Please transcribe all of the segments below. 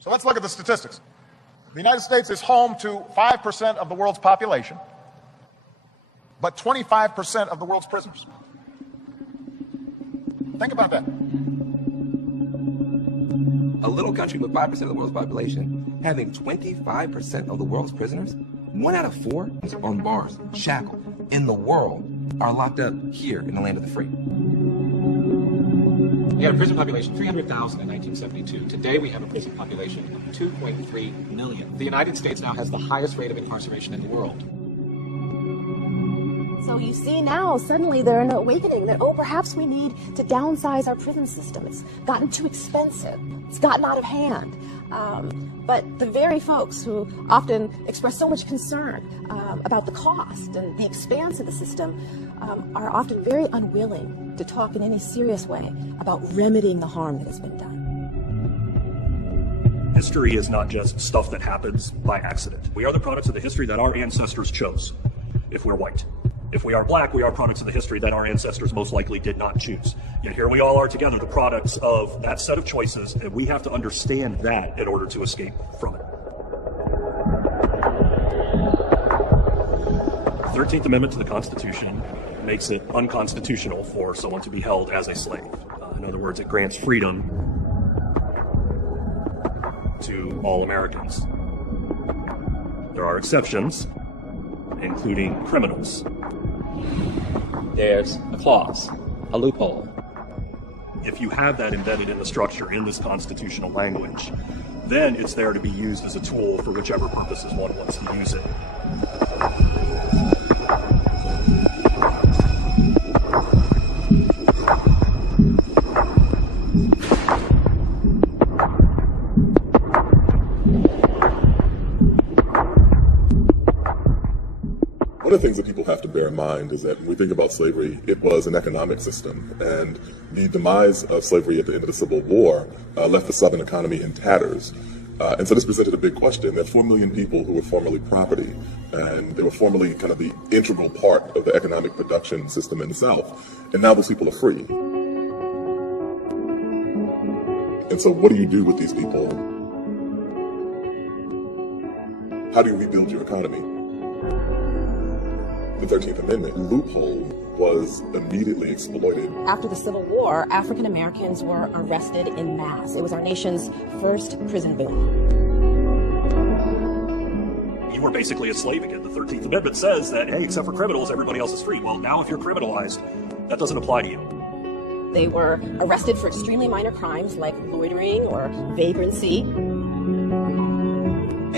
So let's look at the statistics. The United States is home to 5% of the world's population, but 25% of the world's prisoners. Think about that. A little country with 5% of the world's population having 25% of the world's prisoners, 1 out of 4 is on bars, shackled, in the world, are locked up here in the land of the free. We had a prison population of 300,000 in 1972. Today we have a prison population of 2.3 million. The United States now has the highest rate of incarceration in the world. So you see now, suddenly they're an awakening that, oh, perhaps we need to downsize our prison system. It's gotten too expensive. It's gotten out of hand. But the very folks who often express so much concern about the cost and the expanse of the system are often very unwilling to talk in any serious way about remedying the harm that has been done. History is not just stuff that happens by accident. We are the products of the history that our ancestors chose, if we're white. If we are black, we are products of the history that our ancestors most likely did not choose. Yet here we all are together, the products of that set of choices, and we have to understand that in order to escape from it. The 13th Amendment to the Constitution makes it unconstitutional for someone to be held as a slave. In other words, it grants freedom to all Americans. There are exceptions, including criminals. There's a clause, a loophole. If you have that embedded in the structure in this constitutional language, then it's there to be used as a tool for whichever purposes one wants to use it. One of the things that people have to bear in mind is that when we think about slavery, it was an economic system, and the demise of slavery at the end of the Civil War left the Southern economy in tatters. And so this presented a big question. There are 4 million people who were formerly property, and they were formerly kind of the integral part of the economic production system in the South, and now those people are free. And so what do you do with these people? How do you rebuild your economy? The 13th Amendment loophole was immediately exploited. After the Civil War, African Americans were arrested en masse. It was our nation's first prison boom. You were basically a slave again. The 13th Amendment says that, hey, except for criminals, everybody else is free. Well, now if you're criminalized, that doesn't apply to you. They were arrested for extremely minor crimes like loitering or vagrancy.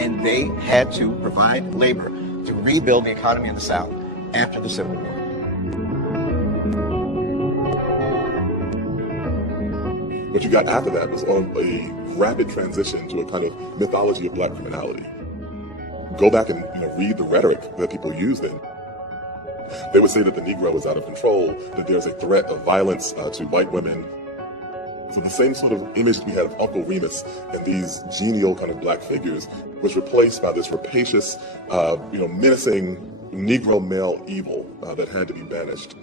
And they had to provide labor to rebuild the economy in the South after the Civil War. What you got after that was a rapid transition to a kind of mythology of black criminality. Go back and read the rhetoric that people used then. They would say that the Negro is out of control, that there's a threat of violence to white women. So the same sort of image we had of Uncle Remus and these genial kind of black figures was replaced by this rapacious, menacing Negro male evil that had to be banished.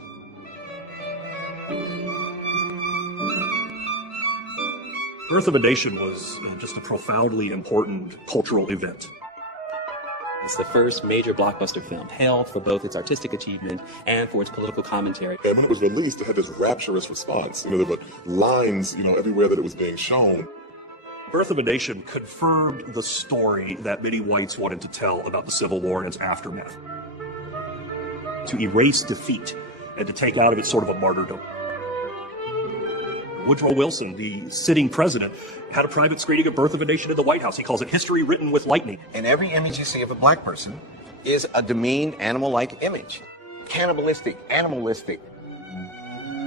Birth of a Nation was just a profoundly important cultural event. It's the first major blockbuster film, hailed for both its artistic achievement and for its political commentary. And when it was released, it had this rapturous response. There were lines, everywhere that it was being shown. Birth of a Nation confirmed the story that many whites wanted to tell about the Civil War and its aftermath. To erase defeat and to take out of it sort of a martyrdom. Woodrow Wilson, the sitting president, had a private screening of Birth of a Nation in the White House. He calls it history written with lightning. And every image you see of a black person is a demeaned, animal-like image. Cannibalistic, animalistic.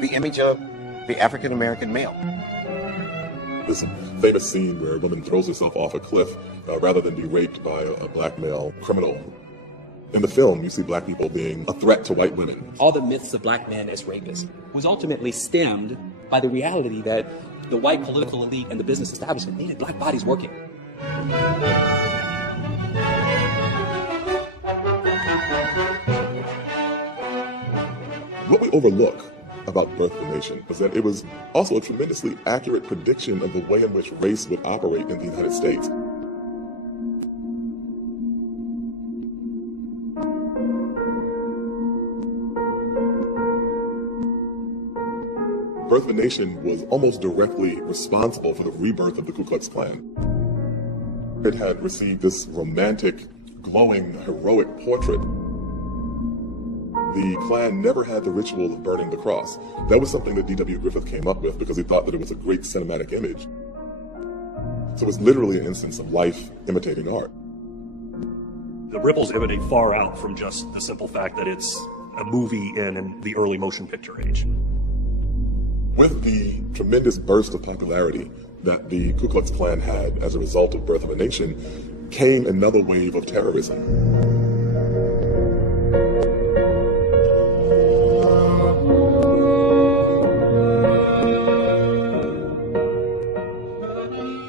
The image of the African-American male. This famous scene where a woman throws herself off a cliff rather than be raped by a black male criminal. In the film, you see black people being a threat to white women. All the myths of black men as rapists was ultimately stemmed by the reality that the white political elite and the business establishment needed black bodies working. What we overlook about Birth of a Nation was that it was also a tremendously accurate prediction of the way in which race would operate in the United States. Birth of a Nation was almost directly responsible for the rebirth of the Ku Klux Klan. It had received this romantic, glowing, heroic portrait. The Klan never had the ritual of burning the cross. That was something that D.W. Griffith came up with because he thought that it was a great cinematic image. So it's literally an instance of life imitating art. The ripples emanate far out from just the simple fact that it's a movie in the early motion picture age. With the tremendous burst of popularity that the Ku Klux Klan had as a result of Birth of a Nation came another wave of terrorism.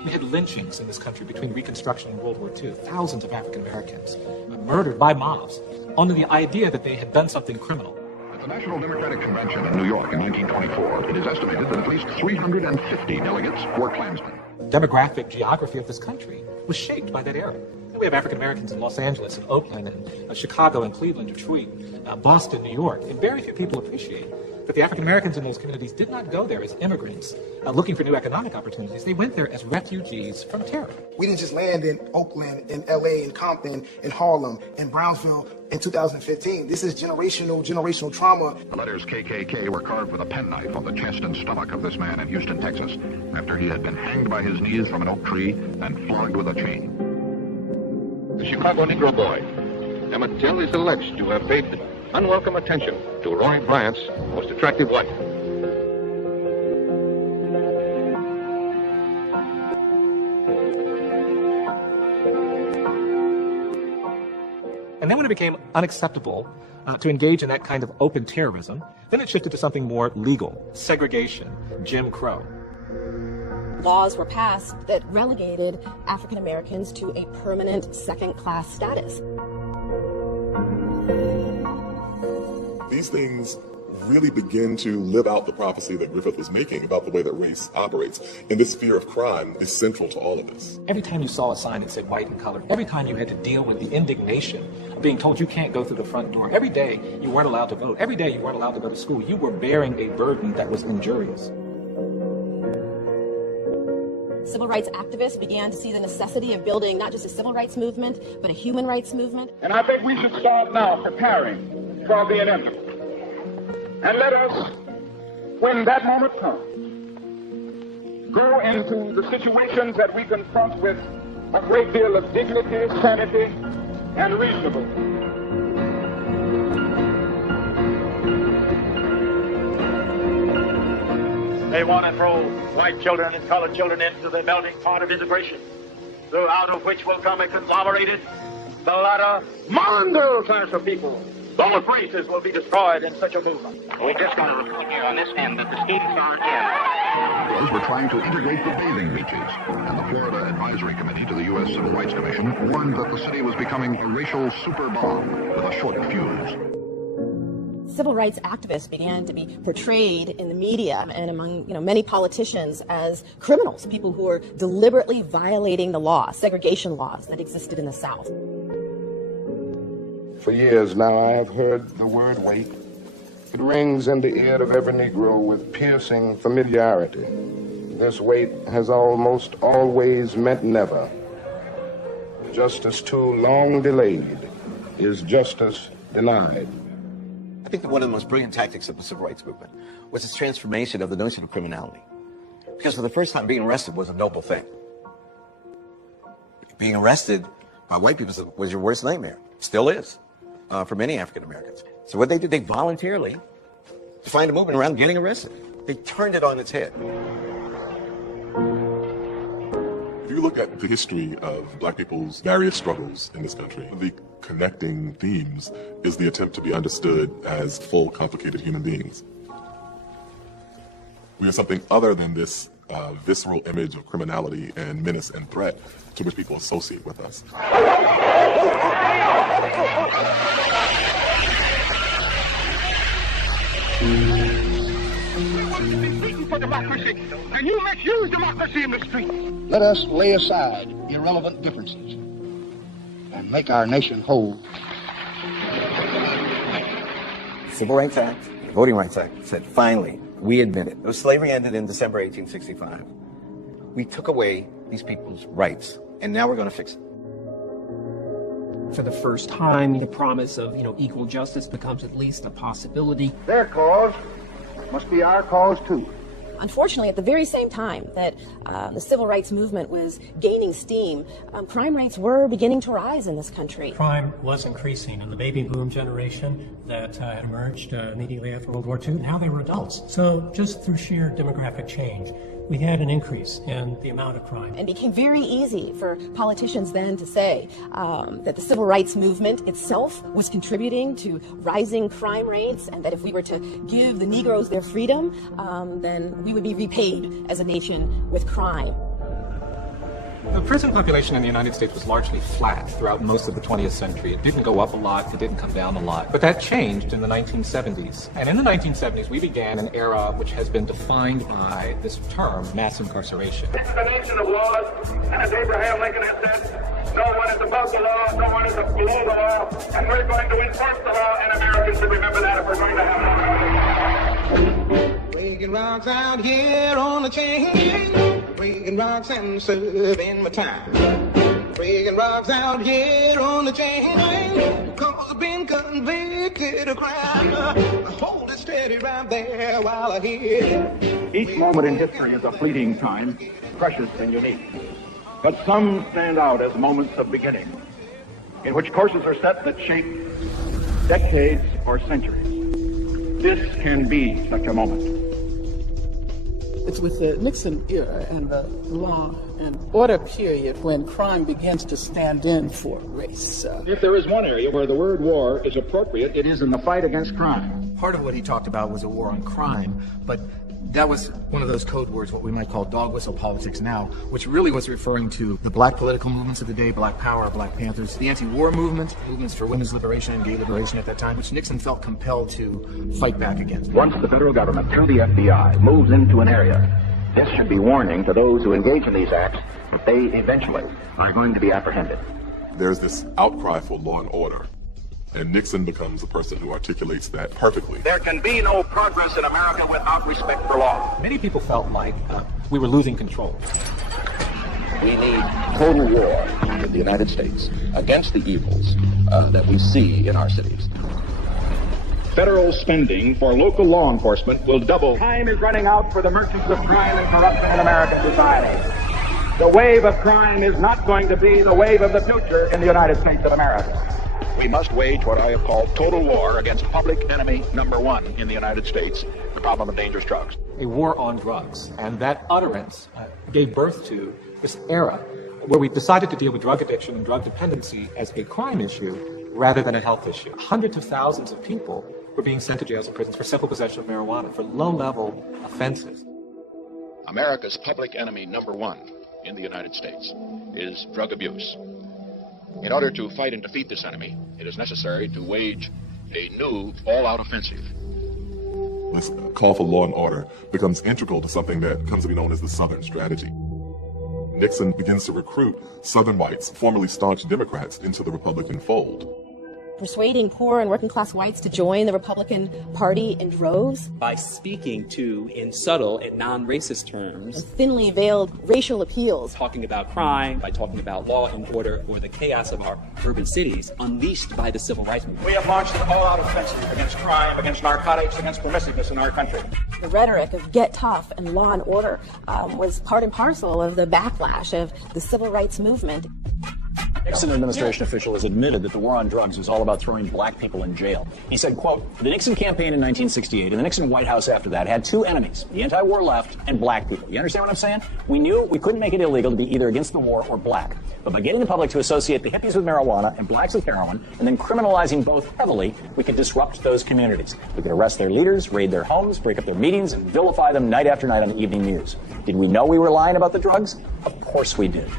We had lynchings in this country between Reconstruction and World War II. Thousands of African Americans murdered by mobs under the idea that they had done something criminal. At the National Democratic Convention in New York in 1924, it is estimated that at least 350 delegates were Klansmen. Demographic geography of this country was shaped by that era. We have African Americans in Los Angeles and Oakland and Chicago and Cleveland, Detroit, Boston, New York, and very few people appreciate that the African Americans in those communities did not go there as immigrants looking for new economic opportunities. They went there as refugees from terror. We didn't just land in Oakland, in LA, in Compton, in Harlem, in Brownsville in 2015. This is generational trauma. The letters KKK were carved with a penknife on the chest and stomach of this man in Houston, Texas, after he had been hanged by his knees from an oak tree and flogged with a chain. The Chicago Negro boy, Emmett Till, is alleged to have paid unwelcome attention to Roy Bryant's most attractive wife. And then when it became unacceptable to engage in that kind of open terrorism, then it shifted to something more legal: segregation, Jim Crow. Laws were passed that relegated African Americans to a permanent second-class status. These things really begin to live out the prophecy that Griffith was making about the way that race operates. And this fear of crime is central to all of this. Every time you saw a sign that said white and colored, every time you had to deal with the indignation of being told you can't go through the front door, every day you weren't allowed to vote, every day you weren't allowed to go to school, you were bearing a burden that was injurious. Civil rights activists began to see the necessity of building not just a civil rights movement, but a human rights movement. And I think we should start now preparing for the inevitable. And let us, when that moment comes, go into the situations that we confront with a great deal of dignity, sanity, and reasonableness. They want to throw white children and colored children into the melting pot of integration, out of which will come a conglomerated, mulatto, mongrel class of people. Both races will be destroyed in such a movement. We just got a report here on this end that the students are in. Those were trying to integrate the bathing beaches, and the Florida Advisory Committee to the U.S. Civil Rights Commission warned that the city was becoming a racial super bomb with a short fuse. Civil rights activists began to be portrayed in the media and among many politicians as criminals, people who were deliberately violating the law, segregation laws that existed in the South. For years now, I have heard the word wait. It rings in the ear of every Negro with piercing familiarity. This wait has almost always meant never. Justice too long delayed is justice denied. I think that one of the most brilliant tactics of the civil rights movement was its transformation of the notion of criminality. Because for the first time, being arrested was a noble thing. Being arrested by white people was your worst nightmare. Still is, for many African Americans. So what they did, they voluntarily defined a movement around getting arrested. They turned it on its head. If you look at the history of Black people's various struggles in this country, the connecting themes is the attempt to be understood as full, complicated human beings. We are something other than this visceral image of criminality and menace and threat to which people associate with us. supposed to be fighting for democracy, and you misuse democracy in the streets. Let us lay aside irrelevant differences and make our nation whole. Civil Rights Act, the Voting Rights Act said, finally, we admit it. Slavery ended in December 1865. We took away these people's rights, and now we're going to fix it. For the first time, the promise of, equal justice becomes at least a possibility. Their cause must be our cause, too. Unfortunately, at the very same time that the civil rights movement was gaining steam, crime rates were beginning to rise in this country. Crime was increasing, and the baby boom generation that had emerged immediately after World War II, now they were adults. So just through sheer demographic change, we had an increase in the amount of crime. It became very easy for politicians then to say that the civil rights movement itself was contributing to rising crime rates, and that if we were to give the Negroes their freedom, then we would be repaid as a nation with crime. The prison population in the United States was largely flat throughout most of the 20th century. It didn't go up a lot, it didn't come down a lot. But that changed in the 1970s. And in the 1970s, we began an era which has been defined by this term, mass incarceration. It's the nation of laws, and as Abraham Lincoln has said, no one is above the law, no one is below the law, and we're going to enforce the law, and Americans should remember that if we're going to have Breaking rocks out here on the chain. Breaking rocks and serving my time. Breaking rocks out here on the chain. Because I've been convicted of crime. Hold it steady right there while I hear. Each moment in history is a fleeting time, precious and unique. But some stand out as moments of beginning, in which courses are set that shape decades or centuries. This can be such a moment. It's with the Nixon era and the law and order period when crime begins to stand in for race. If there is one area where the word war is appropriate, it is in the fight against crime. Part of what he talked about was a war on crime, but that was one of those code words, what we might call dog whistle politics now, which really was referring to the black political movements of the day, Black Power, Black Panthers, the anti-war movement, movements for women's liberation and gay liberation at that time, which Nixon felt compelled to fight back against. Once the federal government, through the FBI, moves into an area, this should be warning to those who engage in these acts that they eventually are going to be apprehended. There's this outcry for law and order, and Nixon becomes the person who articulates that perfectly. There can be no progress in America without respect for law. Many people felt like we were losing control. We need total war in the United States against the evils that we see in our cities. Federal spending for local law enforcement will double. Time is running out for the merchants of crime and corruption in American society. The wave of crime is not going to be the wave of the future in the United States of America. We must wage what I have called total war against public enemy number one in the United States, the problem of dangerous drugs. A war on drugs. And that utterance gave birth to this era where we decided to deal with drug addiction and drug dependency as a crime issue rather than a health issue. Hundreds of thousands of people were being sent to jails and prisons for simple possession of marijuana, for low-level offenses. America's public enemy number one in the United States is drug abuse. In order to fight and defeat this enemy, it is necessary to wage a new all-out offensive. This call for law and order becomes integral to something that comes to be known as the Southern strategy. Nixon begins to recruit Southern whites, formerly staunch Democrats, into the Republican fold. Persuading poor and working class whites to join the Republican Party in droves. By speaking to, in subtle and non-racist terms, thinly veiled racial appeals. Talking about crime, by talking about law and order, or the chaos of our urban cities, unleashed by the civil rights movement. We have launched an all-out offensive against crime, against narcotics, against permissiveness in our country. The rhetoric of get tough and law and order was part and parcel of the backlash of the civil rights movement. Nixon administration official has admitted that the war on drugs was all about throwing black people in jail. He said, quote, the Nixon campaign in 1968 and the Nixon White House after that had two enemies, the anti-war left and black people. You understand what I'm saying? We knew we couldn't make it illegal to be either against the war or black. But by getting the public to associate the hippies with marijuana and blacks with heroin, and then criminalizing both heavily, we could disrupt those communities. We could arrest their leaders, raid their homes, break up their meetings, and vilify them night after night on the evening news. Did we know we were lying about the drugs? Of course we did.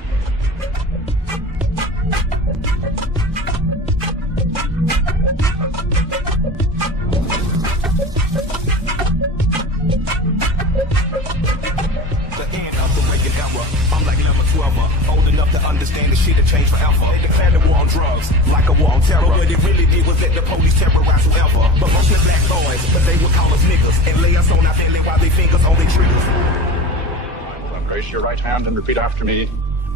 on our family while they fingers hold their triggers. Raise your right hand and repeat after me.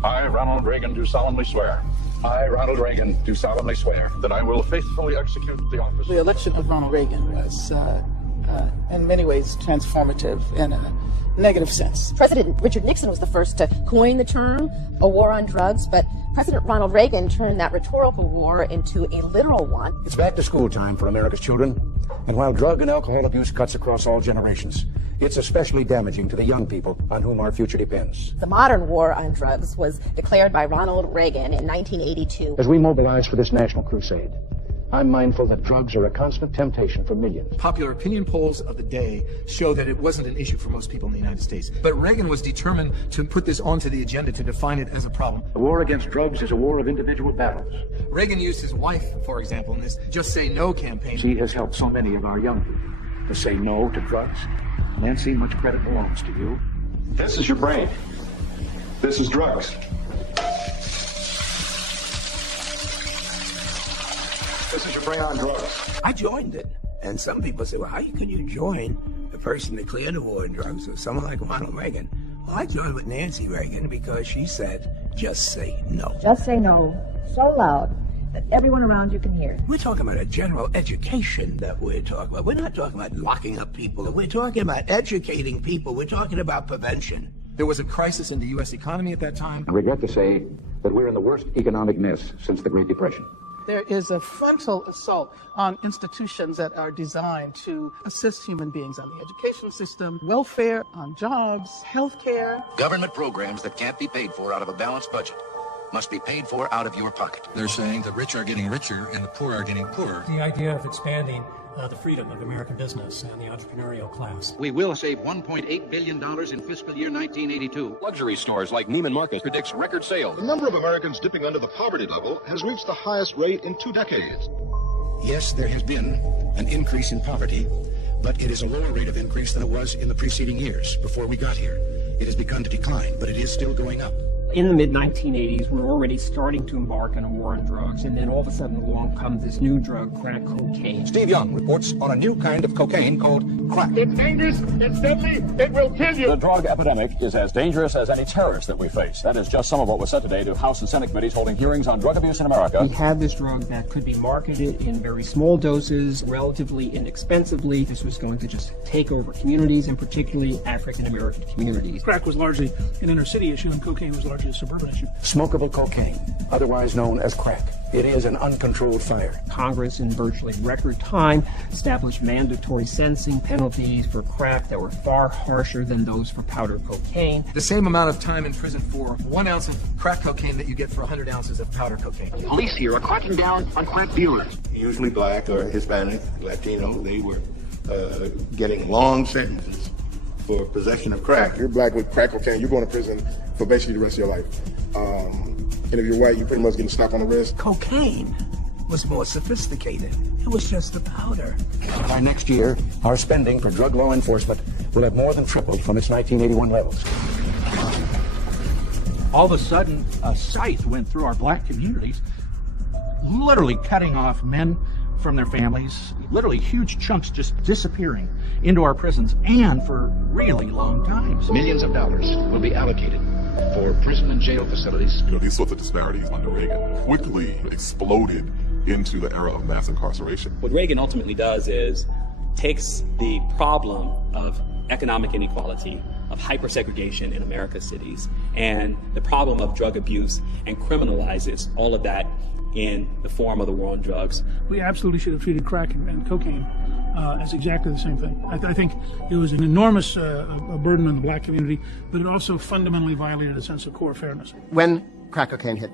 I, Ronald Reagan, do solemnly swear. I, Ronald Reagan, do solemnly swear that I will faithfully execute the office. The election of Ronald Reagan was, in many ways, transformative in a negative sense. President Richard Nixon was the first to coin the term a war on drugs, but President Ronald Reagan turned that rhetorical war into a literal one. It's back to school time for America's children, and while drug and alcohol abuse cuts across all generations, it's especially damaging to the young people on whom our future depends. The modern war on drugs was declared by Ronald Reagan in 1982. As we mobilize for this national crusade, I'm mindful that drugs are a constant temptation for millions. Popular opinion polls of the day show that it wasn't an issue for most people in the United States. But Reagan was determined to put this onto the agenda, to define it as a problem. The war against drugs is a war of individual battles. Reagan used his wife, for example, in this Just Say No campaign. She has helped so many of our young people to say no to drugs. Nancy, much credit belongs to you. This is your brain. This is drugs. This is your brain on drugs. I joined it. And some people say, well, how can you join a person to clear the war on drugs with someone like Ronald Reagan? Well, I joined with Nancy Reagan because she said, just say no. Just say no so loud that everyone around you can hear. We're talking about a general education that we're talking about. We're not talking about locking up people. We're talking about educating people. We're talking about prevention. There was a crisis in the U.S. economy at that time. I regret to say that we're in the worst economic mess since the Great Depression. There is a frontal assault on institutions that are designed to assist human beings on the education system, welfare, on jobs, healthcare. Government programs that can't be paid for out of a balanced budget must be paid for out of your pocket. They're saying the rich are getting richer and the poor are getting poorer. The idea of expanding the freedom of American business and the entrepreneurial class. We will save $1.8 billion in fiscal year 1982. Luxury stores like Neiman Marcus predicts record sales. The number of Americans dipping under the poverty level has reached the highest rate in 2 decades. Yes, there has been an increase in poverty, but it is a lower rate of increase than it was in the preceding years before we got here. It has begun to decline, but it is still going up. In the mid-1980s, we're already starting to embark on a war on drugs, and then all of a sudden along comes this new drug, crack cocaine. Steve Young reports on a new kind of cocaine called crack. It's dangerous, it's deadly, it will kill you. The drug epidemic is as dangerous as any terrorist that we face. That is just some of what was said today to House and Senate committees holding hearings on drug abuse in America. We have this drug that could be marketed in very small doses, relatively inexpensively. This was going to just take over communities, and particularly African-American communities. Crack was largely an inner city issue, and cocaine was largely a suburban issue. Smokable cocaine, otherwise known as crack. It is an uncontrolled fire. Congress, in virtually record time, established mandatory sentencing penalties for crack that were far harsher than those for powder cocaine. The same amount of time in prison for 1 ounce of crack cocaine that you get for 100 ounces of powder cocaine. Police here are cracking down on crack dealers. Usually black or Hispanic, Latino, they were getting long sentences for possession of crack. You're black with crack cocaine, you're going to prison for basically the rest of your life. And if you're white, you're pretty much getting a slap on the wrist. Cocaine was more sophisticated. It was just the powder. By next year, our spending for drug law enforcement will have more than tripled from its 1981 levels. All of a sudden, a scythe went through our black communities, literally cutting off men from their families, literally huge chunks just disappearing into our prisons, and for really long times. Millions of dollars will be allocated for prison and jail facilities. You know, these sorts of disparities under Reagan quickly exploded into the era of mass incarceration. What Reagan ultimately does is takes the problem of economic inequality, of hypersegregation in America's cities, and the problem of drug abuse, and criminalizes all of that in the form of the war on drugs. We absolutely should have treated crack and cocaine as exactly the same thing. I think it was an enormous burden on the black community, but it also fundamentally violated a sense of core fairness. When crack cocaine hit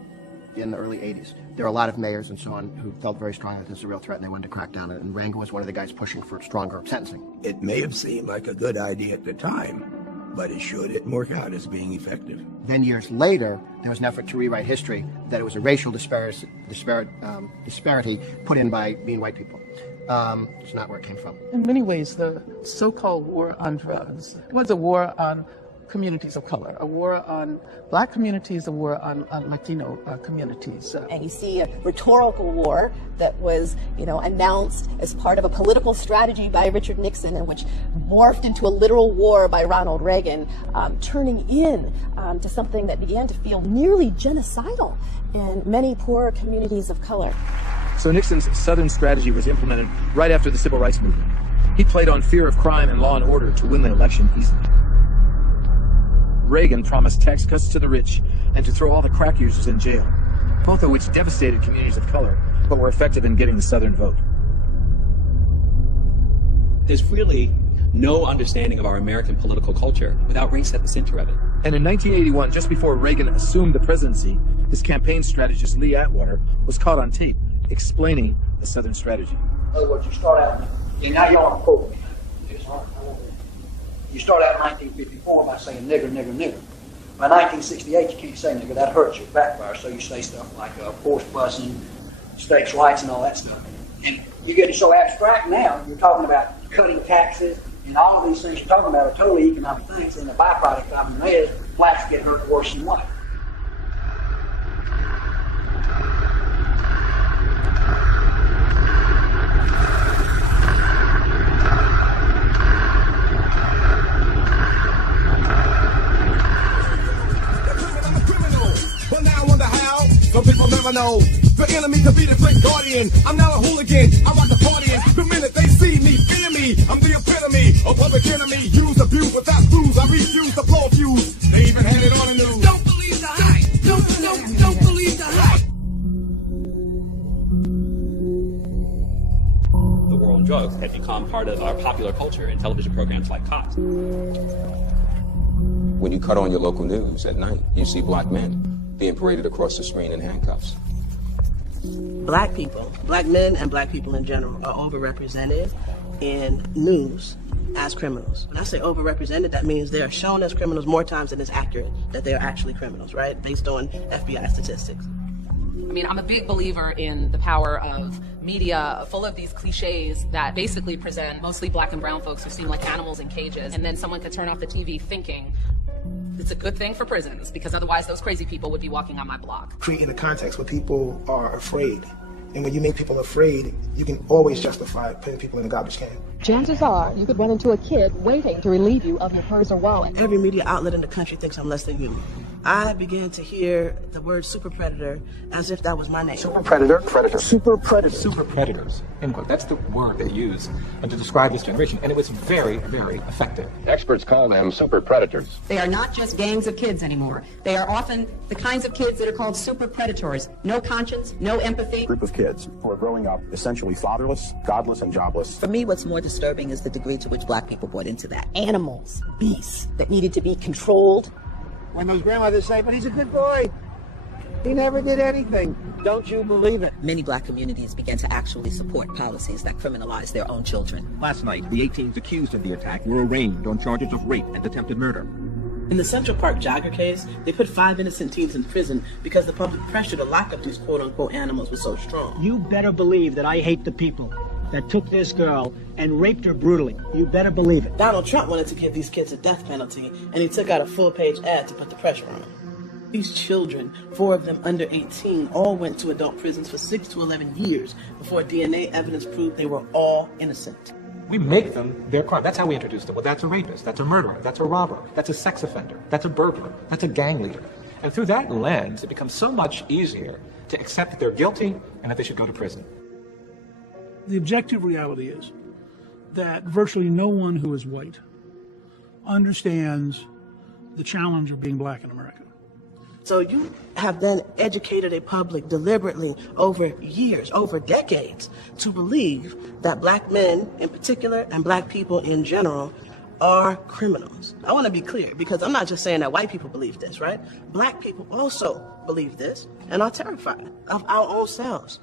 in the early 80s, there were a lot of mayors and so on who felt very strongly that this is a real threat, and they wanted to crack down on it, and Reagan was one of the guys pushing for stronger sentencing. It may have seemed like a good idea at the time, but it sure didn't work out as being effective. Then years later, there was an effort to rewrite history that it was a racial disparity put in by being white people. It's not where it came from. In many ways, the so-called war on drugs was a war on communities of color, a war on black communities, a war on Latino communities. And you see a rhetorical war that was, announced as part of a political strategy by Richard Nixon, and which morphed into a literal war by Ronald Reagan, turning to something that began to feel nearly genocidal in many poor communities of color. So Nixon's Southern strategy was implemented right after the Civil Rights Movement. He played on fear of crime and law and order to win the election easily. Reagan promised tax cuts to the rich and to throw all the crack users in jail, both of which devastated communities of color, but were effective in getting the Southern vote. There's really no understanding of our American political culture without race at the center of it. And in 1981, just before Reagan assumed the presidency, his campaign strategist Lee Atwater was caught on tape explaining the Southern strategy. In other words, you start out, and now you're on a quote. You start out in 1954 by saying nigger, nigger, nigger. By 1968, you can't say nigger. That hurts you, backfire. So you say stuff like force busing, states' rights, and all that stuff. And you get it so abstract now, you're talking about cutting taxes, and all of these things you're talking about are totally economic things, and the byproduct of them is blacks get hurt worse than white. Some people never know the enemy to be the great guardian. I'm not a hooligan, I rock the party. The minute they see me, fear me. I'm the epitome of public enemy. Use, abuse without screws. I refuse to blow a fuse. They even had it on the news. Don't believe the hype. Don't believe the hype. The war on drugs had become part of our popular culture in television programs like Cops. When you cut on your local news at night, you see black men being paraded across the screen in handcuffs. Black people, black men and black people in general, are overrepresented in news as criminals. When I say overrepresented, that means they are shown as criminals more times than it's accurate that they are actually criminals, right? Based on FBI statistics. I mean, I'm a big believer in the power of media full of these cliches that basically present mostly black and brown folks who seem like animals in cages, and then someone could turn off the TV thinking, it's a good thing for prisons, because otherwise those crazy people would be walking on my block. Creating a context where people are afraid. And when you make people afraid, you can always justify putting people in a garbage can. Chances are you could run into a kid waiting to relieve you of your purse or wallet. Every media outlet in the country thinks I'm less than human. I began to hear the word super predator as if that was my name. Super predator, predator. Super predator. Super predators. End quote. That's the word they use to describe this generation, and it was very, very effective. Experts call them super predators. They are not just gangs of kids anymore. They are often the kinds of kids that are called super predators. No conscience, no empathy. Group of kids who are growing up essentially fatherless, godless, and jobless. For me, what's more disturbing is the degree to which black people bought into that. Animals, beasts that needed to be controlled. When those grandmothers say, but he's a good boy. He never did anything. Don't you believe it? Many black communities began to actually support policies that criminalize their own children. Last night, the 18s accused of the attack were arraigned on charges of rape and attempted murder. In the Central Park jogger case, they put 5 innocent teens in prison because the public pressure to lock up these quote-unquote animals was so strong. You better believe that I hate the people that took this girl and raped her brutally. You better believe it. Donald Trump wanted to give these kids a death penalty, and he took out a full-page ad to put the pressure on them. These children, 4 of them under 18, all went to adult prisons for 6 to 11 years before DNA evidence proved they were all innocent. We make them their crime. That's how we introduce them. Well, that's a rapist. That's a murderer. That's a robber. That's a sex offender. That's a burglar. That's a gang leader. And through that lens, it becomes so much easier to accept that they're guilty and that they should go to prison. The objective reality is that virtually no one who is white understands the challenge of being black in America. So you have then educated a public deliberately over years, over decades, to believe that black men in particular and black people in general are criminals. I want to be clear, because I'm not just saying that white people believe this, right? Black people also believe this and are terrified of our own selves.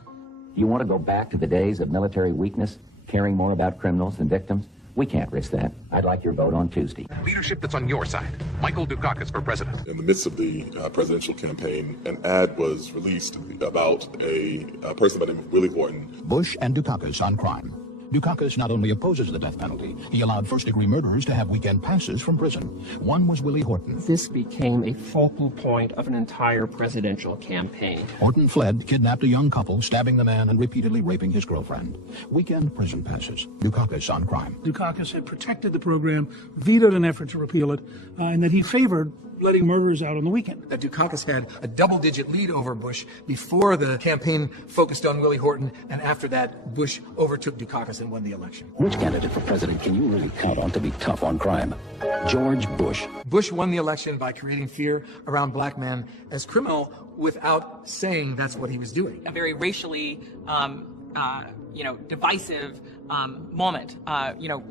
You want to go back to the days of military weakness, caring more about criminals than victims? We can't risk that. I'd like your vote on Tuesday. Leadership that's on your side. Michael Dukakis for president. In the midst of the presidential campaign, an ad was released about a person by the name of Willie Horton. Bush and Dukakis on crime. Dukakis not only opposes the death penalty, he allowed first-degree murderers to have weekend passes from prison. One was Willie Horton. This became a focal point of an entire presidential campaign. Horton fled, kidnapped a young couple, stabbing the man and repeatedly raping his girlfriend. Weekend prison passes. Dukakis on crime. Dukakis had protected the program, vetoed an effort to repeal it, and that he favored letting murderers out on the weekend. Dukakis had a double-digit lead over Bush before the campaign focused on Willie Horton, and after that, Bush overtook Dukakis and won the election. Which candidate for president can you really count on to be tough on crime? George Bush. Bush won the election by creating fear around black men as criminal without saying that's what he was doing. A very racially, divisive moment,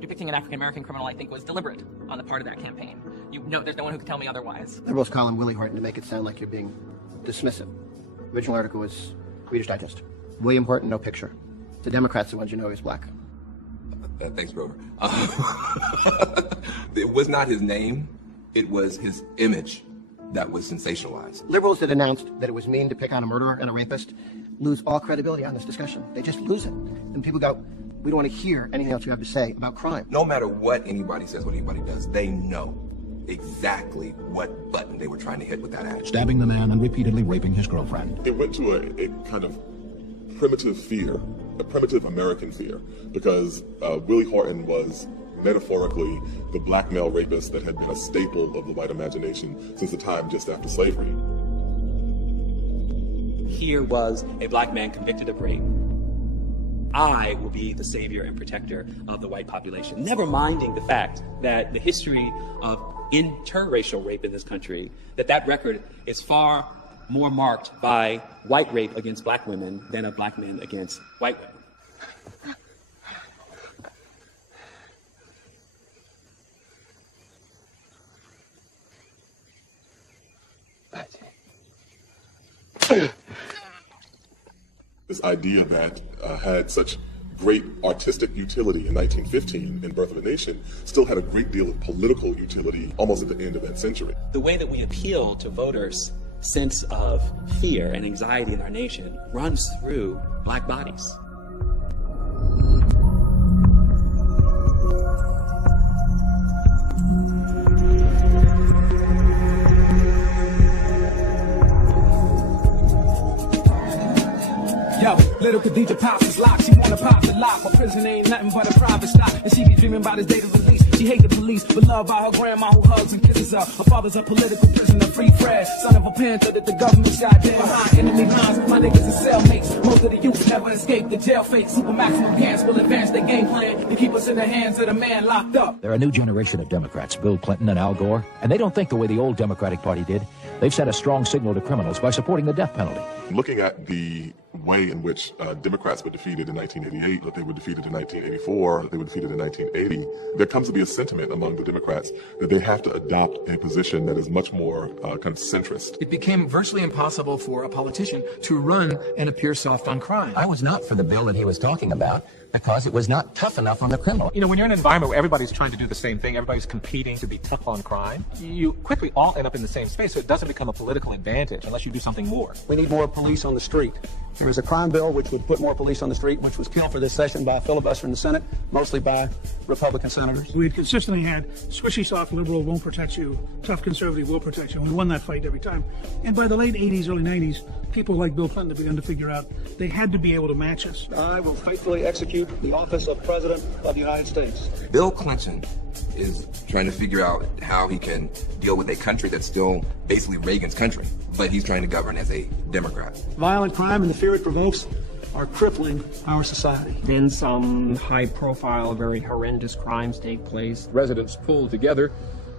depicting an African-American criminal, I think was deliberate on the part of that campaign. There's no one who can tell me otherwise. Liberals call him Willie Horton to make it sound like you're being dismissive. The original article was Reader's Digest. William Horton, no picture. The Democrats, the ones you know, he's black. Thanks, Grover. It was not his name. It was his image that was sensationalized. Liberals that announced that it was mean to pick on a murderer and a rapist lose all credibility on this discussion. They just lose it. And people go, we don't want to hear anything else you have to say about crime. No matter what anybody says, what anybody does, they know exactly what button they were trying to hit with that ad. Stabbing the man and repeatedly raping his girlfriend. It went to a kind of primitive fear, a primitive American fear, because Willie Horton was metaphorically the black male rapist that had been a staple of the white imagination since the time just after slavery. Here was a black man convicted of rape. I will be the savior and protector of the white population, never minding the fact that the history of interracial rape in this country, that record is far more marked by white rape against black women than of black men against white women. This idea that had such great artistic utility in 1915 in Birth of a Nation still had a great deal of political utility almost at the end of that century. The way that we appeal to voters' sense of fear and anxiety in our nation runs through black bodies. Yo, little Khadija pops is locked. She wanna pop the lock. My prison ain't nothing but a private stock. And she be dreaming about his day of release. She hate the police, but loved by her grandma who hugs and kisses her. Her father's a political prisoner, free Fred, son of a panther that the government's goddamn behind. Enemy lines, my niggas are cellmates. Most of the youth never escape the jail fate. Super maximum camps will advance their game plan to keep us in the hands of the man locked up. They're a new generation of Democrats, Bill Clinton and Al Gore, and they don't think the way the old Democratic Party did. They've sent a strong signal to criminals by supporting the death penalty. Looking at the way in which Democrats were defeated in 1988, that they were defeated in 1984, that they were defeated in 1980, there comes to be a sentiment among the Democrats that they have to adopt a position that is much more kind of centrist. It became virtually impossible for a politician to run and appear soft on crime. I was not for the bill that he was talking about because it was not tough enough on the criminal. You know, when you're in an environment where everybody's trying to do the same thing, everybody's competing to be tough on crime, you quickly all end up in the same space, so it doesn't become a political advantage unless you do something more. We need more police on the street. There is a crime bill which would put more police on the street, which was killed for this session by a filibuster in the Senate, mostly by Republican senators. We had consistently had squishy soft liberal won't protect you, tough conservative will protect you. We won that fight every time. And by the late 80s, early 90s, people like Bill Clinton have begun to figure out they had to be able to match us. I will faithfully execute the office of President of the United States. Bill Clinton is trying to figure out how he can deal with a country that's still basically Reagan's country, but he's trying to govern as a Democrat. Violent crime and the fear it provokes are crippling our society. Then some high-profile, very horrendous crimes take place. Residents pulled together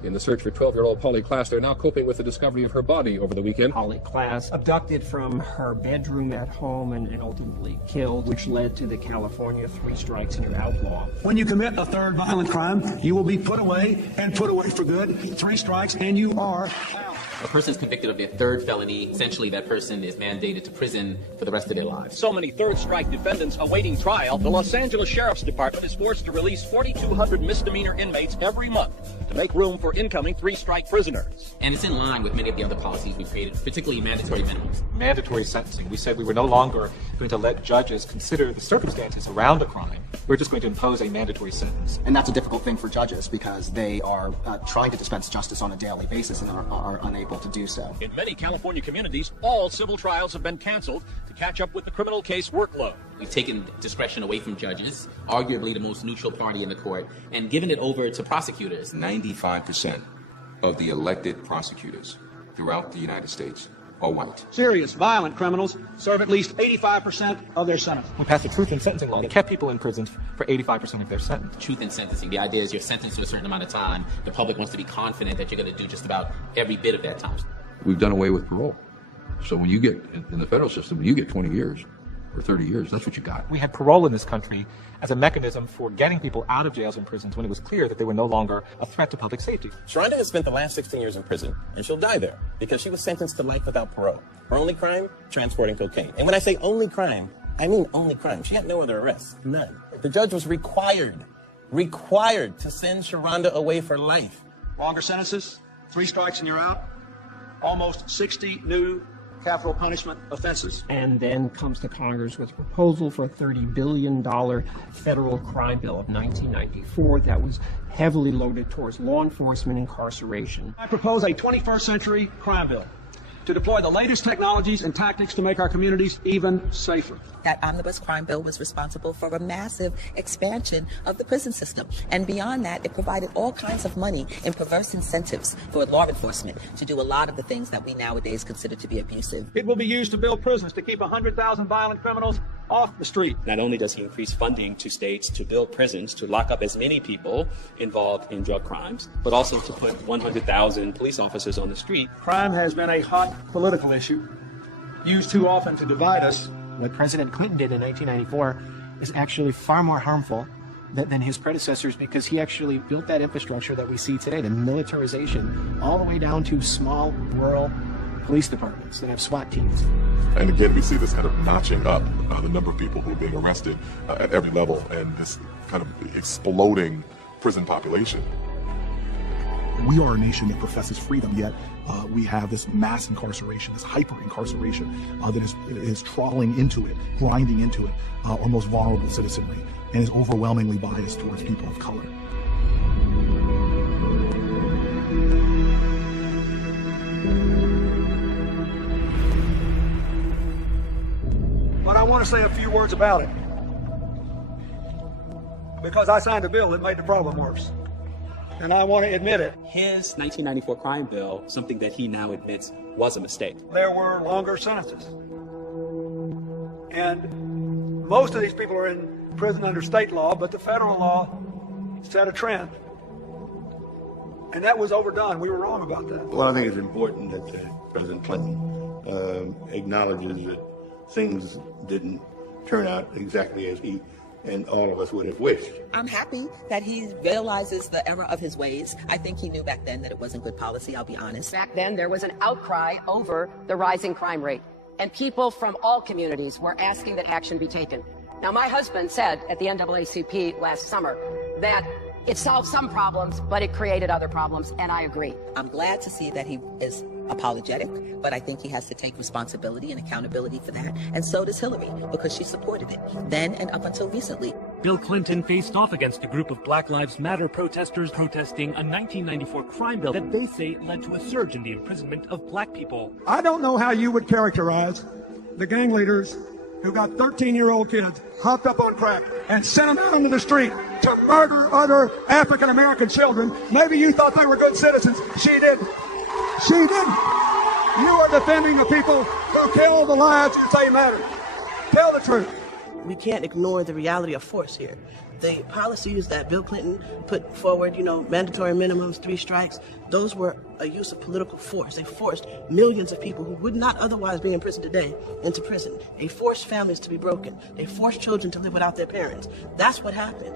in the search for 12-year-old Polly Klaas. They're now coping with the discovery of her body over the weekend. Polly Klaas abducted from her bedroom at home and ultimately killed, which led to the California 3 strikes and you're outlaw. When you commit a third violent crime, you will be put away and put away for good. 3 strikes and you are out. a person is convicted of their third felony, essentially that person is mandated to prison for the rest of their lives. So many third-strike defendants awaiting trial, the Los Angeles Sheriff's Department is forced to release 4,200 misdemeanor inmates every month to make room for incoming three-strike prisoners. And it's in line with many of the other policies we've created, particularly mandatory minimums. Mandatory sentencing. We said we were no longer going to let judges consider the circumstances around a crime. We're just going to impose a mandatory sentence. And that's a difficult thing for judges because they are trying to dispense justice on a daily basis and are unable to do so. In many California communities, all civil trials have been canceled to catch up with the criminal case workload. We've taken discretion away from judges, arguably the most neutral party in the court, and given it over to prosecutors. 95% of the elected prosecutors throughout the United States are white. Serious, violent criminals serve at least 85% of their sentence. We passed a truth in sentencing law that kept people in prison for 85% of their sentence. Truth in sentencing. The idea is you're sentenced to a certain amount of time. The public wants to be confident that you're going to do just about every bit of that time. We've done away with parole. So when you get, in the federal system, when you get 20 years or 30 years, that's what you got. We had parole in this country as a mechanism for getting people out of jails and prisons when it was clear that they were no longer a threat to public safety. Sharonda has spent the last 16 years in prison, and she'll die there because she was sentenced to life without parole. Her only crime, transporting cocaine. And when I say only crime, I mean only crime. She had no other arrests, none. The judge was required to send Sharonda away for life. Longer sentences, 3 strikes and you're out. Almost 60 new capital punishment offenses. And then comes to Congress with a proposal for a $30 billion federal crime bill of 1994 that was heavily loaded towards law enforcement incarceration. I propose a 21st century crime bill to deploy the latest technologies and tactics to make our communities even safer. That omnibus crime bill was responsible for a massive expansion of the prison system. And beyond that, it provided all kinds of money and perverse incentives for law enforcement to do a lot of the things that we nowadays consider to be abusive. It will be used to build prisons to keep 100,000 violent criminals off the street. Not only does he increase funding to states to build prisons to lock up as many people involved in drug crimes, but also to put 100,000 police officers on the street. Crime has been a hot political issue, used too often to divide us. What President Clinton did in 1994 is actually far more harmful than his predecessors because he actually built that infrastructure that we see today, the militarization, all the way down to small rural police departments that have SWAT teams. And again, we see this kind of notching up the number of people who are being arrested at every level and this kind of exploding prison population. We are a nation that professes freedom, yet we have this mass incarceration, this hyper-incarceration that is trawling into it, grinding into it, our most vulnerable citizenry, and is overwhelmingly biased towards people of color. But I want to say a few words about it, because I signed a bill that made the problem worse. And I want to admit it. His 1994 crime bill, something that he now admits was a mistake. There were longer sentences. And most of these people are in prison under state law, but the federal law set a trend. And that was overdone. We were wrong about that. Well, I think it's important that President Clinton acknowledges that things didn't turn out exactly as he and all of us would have wished. I'm happy that he realizes the error of his ways. I think he knew back then that it wasn't good policy, I'll be honest. Back then, there was an outcry over the rising crime rate, and people from all communities were asking that action be taken. Now, my husband said at the NAACP last summer that it solved some problems, but it created other problems, and I agree. I'm glad to see that he is apologetic, but I think he has to take responsibility and accountability for that, and so does Hillary, because she supported it then and up until recently. Bill Clinton faced off against a group of Black Lives Matter protesters protesting a 1994 crime bill that they say led to a surge in the imprisonment of black people. I don't know how you would characterize the gang leaders who got 13-year-old kids hopped up on crack and sent them out onto the street to murder other African-American children. Maybe you thought they were good citizens. She didn't. She didn't. You are defending the people who kill the lives you say matter. Tell the truth. We can't ignore the reality of force here. The policies that Bill Clinton put forward, mandatory minimums, 3 strikes, those were a use of political force. They forced millions of people who would not otherwise be in prison today into prison. They forced families to be broken. They forced children to live without their parents. That's what happened.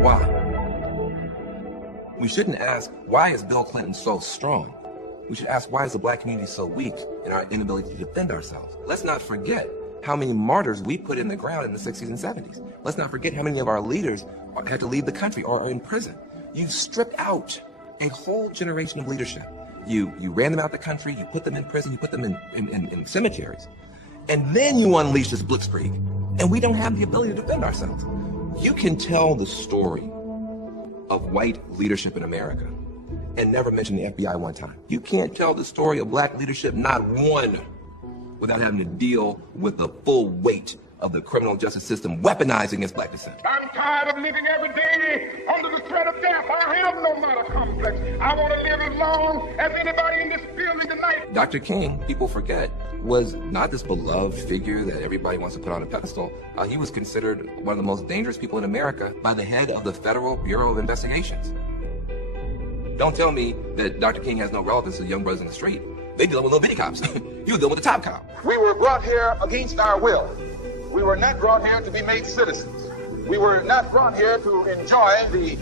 Why? We shouldn't ask, why is Bill Clinton so strong? We should ask, why is the black community so weak in our inability to defend ourselves? Let's not forget how many martyrs we put in the ground in the 60s and 70s. Let's not forget how many of our leaders had to leave the country or are in prison. You stripped out a whole generation of leadership. You ran them out the country, you put them in prison, you put them in cemeteries. And then you unleash this blitzkrieg. And we don't have the ability to defend ourselves. You can tell the story of white leadership in America and never mention the FBI one time. You can't tell the story of black leadership, not one, without having to deal with the full weight of the criminal justice system weaponized against black dissent. I'm tired of living every day under the threat of death. I have no matter complex. I want to live as long as anybody in this building tonight. Dr. King, people forget, was not this beloved figure that everybody wants to put on a pedestal. He was considered one of the most dangerous people in America by the head of the Federal Bureau of Investigations. Don't tell me that Dr. King has no relevance to young brothers in the street. They deal with little bitty cops. He was dealing with the top cop. We were brought here against our will. We were not brought here to be made citizens. We were not brought here to enjoy the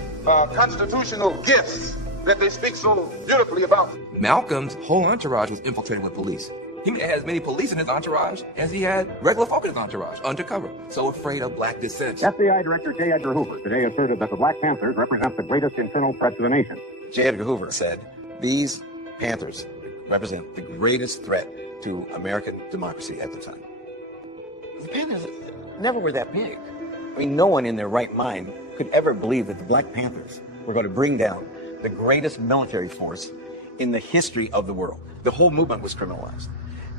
constitutional gifts that they speak so beautifully about. Malcolm's whole entourage was infiltrated with police. He had as many police in his entourage as he had regular folk in his entourage, undercover, so afraid of black dissent. FBI Director J. Edgar Hoover today asserted that the Black Panthers represent the greatest internal threat to the nation. J. Edgar Hoover said, these Panthers represent the greatest threat to American democracy at the time. The Panthers never were that big. I mean, no one in their right mind could ever believe that the Black Panthers were going to bring down the greatest military force in the history of the world. The whole movement was criminalized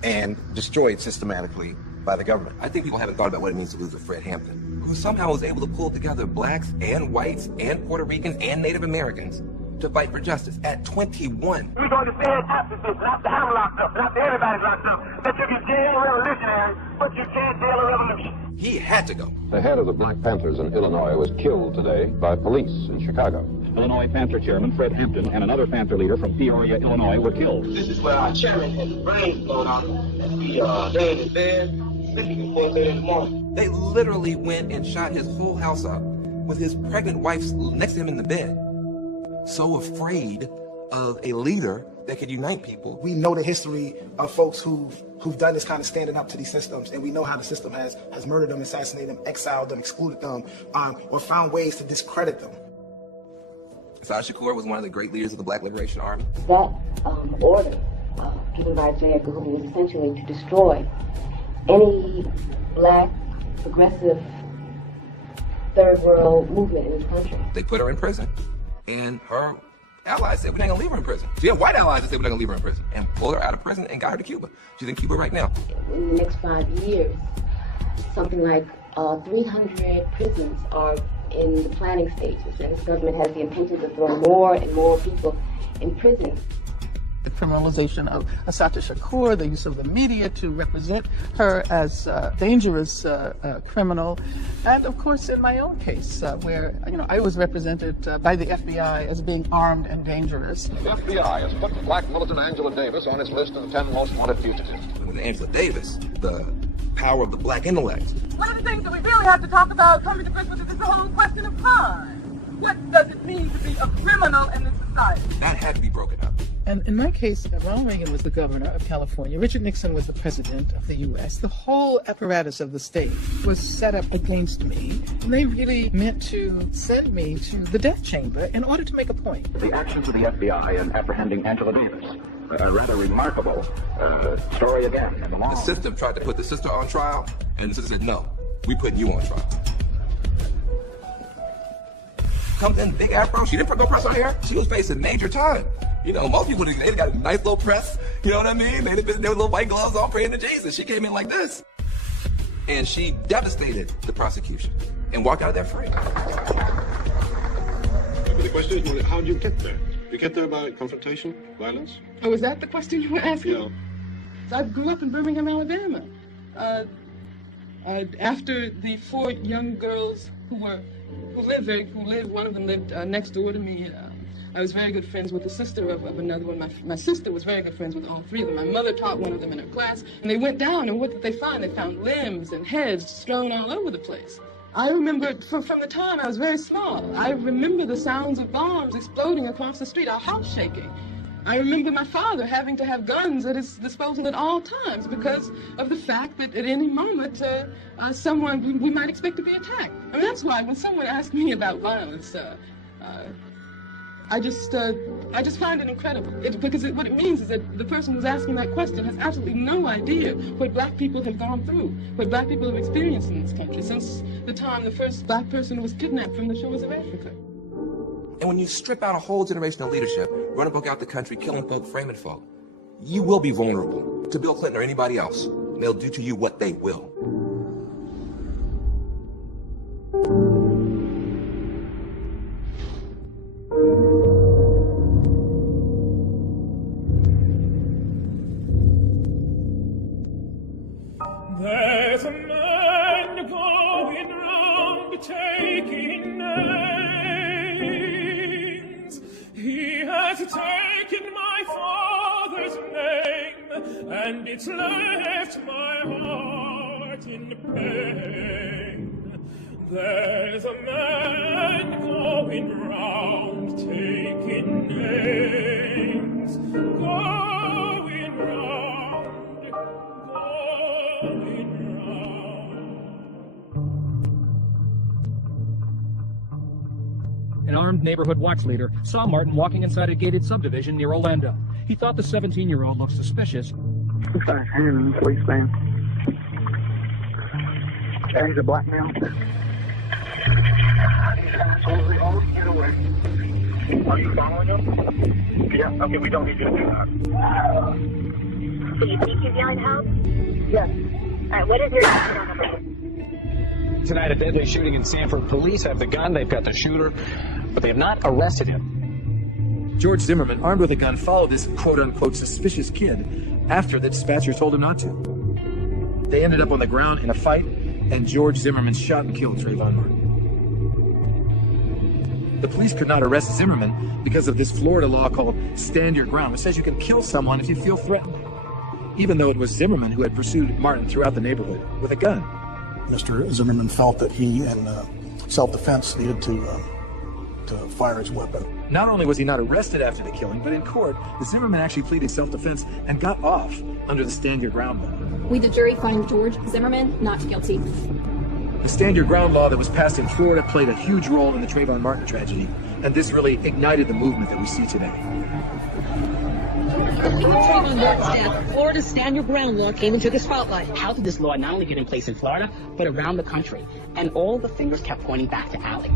and destroyed systematically by the government. I think people haven't thought about what it means to lose a Fred Hampton, who somehow was able to pull together blacks and whites and Puerto Ricans and Native Americans to fight for justice at 21. We're going to stand up to this, not to have locked up, not to everybody locked up. That you can jail a revolutionary, but you can't jail a revolution. He had to go. The head of the Black Panthers in Illinois was killed today by police in Chicago. Illinois Panther Chairman Fred Hampton and another Panther leader from Peoria, Illinois, were killed. This is where our chairman had his brains blown out and he lay in his bed, sleeping before 8 in the morning. They literally went and shot his whole house up with his pregnant wife next to him in the bed. So afraid of a leader that could unite people. We know the history of folks who've done this kind of standing up to these systems, and we know how the system has murdered them, assassinated them, exiled them, excluded them, or found ways to discredit them. Assad Shakur was one of the great leaders of the Black Liberation Army. That order given by J. Edgar Hoover was essentially to destroy any black, progressive, third world movement in this country. They put her in prison, and her allies said, we're not gonna leave her in prison. She had white allies that said, we're not gonna leave her in prison, and pulled her out of prison and got her to Cuba. She's in Cuba right now. In the next 5 years, something like 300 prisons are in the planning stages, and this government has the intention to throw more and more people in prison. The criminalization of Assata Shakur, the use of the media to represent her as a dangerous criminal, and of course in my own case, where I was represented by the FBI as being armed and dangerous. The FBI has put black militant Angela Davis on its list of the 10 most wanted fugitives. With Angela Davis, the power of the black intellect. One of the things that we really have to talk about coming to Christmas is the whole question of crime. What does it mean to be a criminal in this society? That had to be broken up. And in my case, Ronald Reagan was the governor of California. Richard Nixon was the president of the U.S. The whole apparatus of the state was set up against me. And they really meant to send me to the death chamber in order to make a point. The actions of the FBI in apprehending Angela Davis. A rather remarkable story again. The system tried to put the sister on trial, and the sister said, no, we putting you on trial. Comes in big afro. She didn't go press her hair. She was facing major time. Most people, they got a nice little press. You know what I mean? They with little white gloves on praying to Jesus. She came in like this. And she devastated the prosecution and walked out of there free. But the question is, how did you get there? You get there by confrontation, violence? Oh, is that the question you were asking? Yeah. So I grew up in Birmingham, Alabama. After the 4 young girls who lived, one of them lived next door to me. I was very good friends with the sister of another one. My sister was very good friends with all 3 of them. My mother taught one of them in her class, and they went down, and what did they find? They found limbs and heads strewn all over the place. I remember from the time I was very small, I remember the sounds of bombs exploding across the street, our house shaking. I remember my father having to have guns at his disposal at all times because of the fact that at any moment we might expect to be attacked. I mean, that's why when someone asks me about violence, I just find it incredible. What it means is that the person who's asking that question has absolutely no idea what black people have gone through, what black people have experienced in this country since the time the first black person was kidnapped from the shores of Africa. And when you strip out a whole generation of leadership, run a book out the country, killing folk, framing folk, you will be vulnerable to Bill Clinton or anybody else. They'll do to you what they will. There's a man going round taking names. He has taken my father's name, and it's left my heart in pain. There's a man going round taking names, going round. An armed neighborhood watch leader saw Martin walking inside a gated subdivision near Orlando. He thought the 17-year-old looked suspicious. Looks like his hand in the waistband. And he's a black male. Get away. Are you following him? Yeah, okay, we don't need you to do that. So you think he's yelling help? Yes. Alright, what is your number? Tonight, a deadly shooting in Sanford. Police have the gun, they've got the shooter, but they have not arrested him. George Zimmerman, armed with a gun, followed this quote-unquote suspicious kid after the dispatcher told him not to. They ended up on the ground in a fight, and George Zimmerman shot and killed Trayvon Martin. The police could not arrest Zimmerman because of this Florida law called Stand Your Ground, which says you can kill someone if you feel threatened, even though it was Zimmerman who had pursued Martin throughout the neighborhood with a gun. Mr. Zimmerman felt that he, in self-defense, needed to fire his weapon. Not only was he not arrested after the killing, but in court, Zimmerman actually pleaded self-defense and got off under the Stand Your Ground law. We, the jury, find George Zimmerman not guilty. The Stand Your Ground law that was passed in Florida played a huge role in the Trayvon Martin tragedy, and this really ignited the movement that we see today. With Trayvon Martin's death, Florida's Stand Your Ground law came into the spotlight. How did this law not only get in place in Florida, but around the country? And all the fingers kept pointing back to Alec.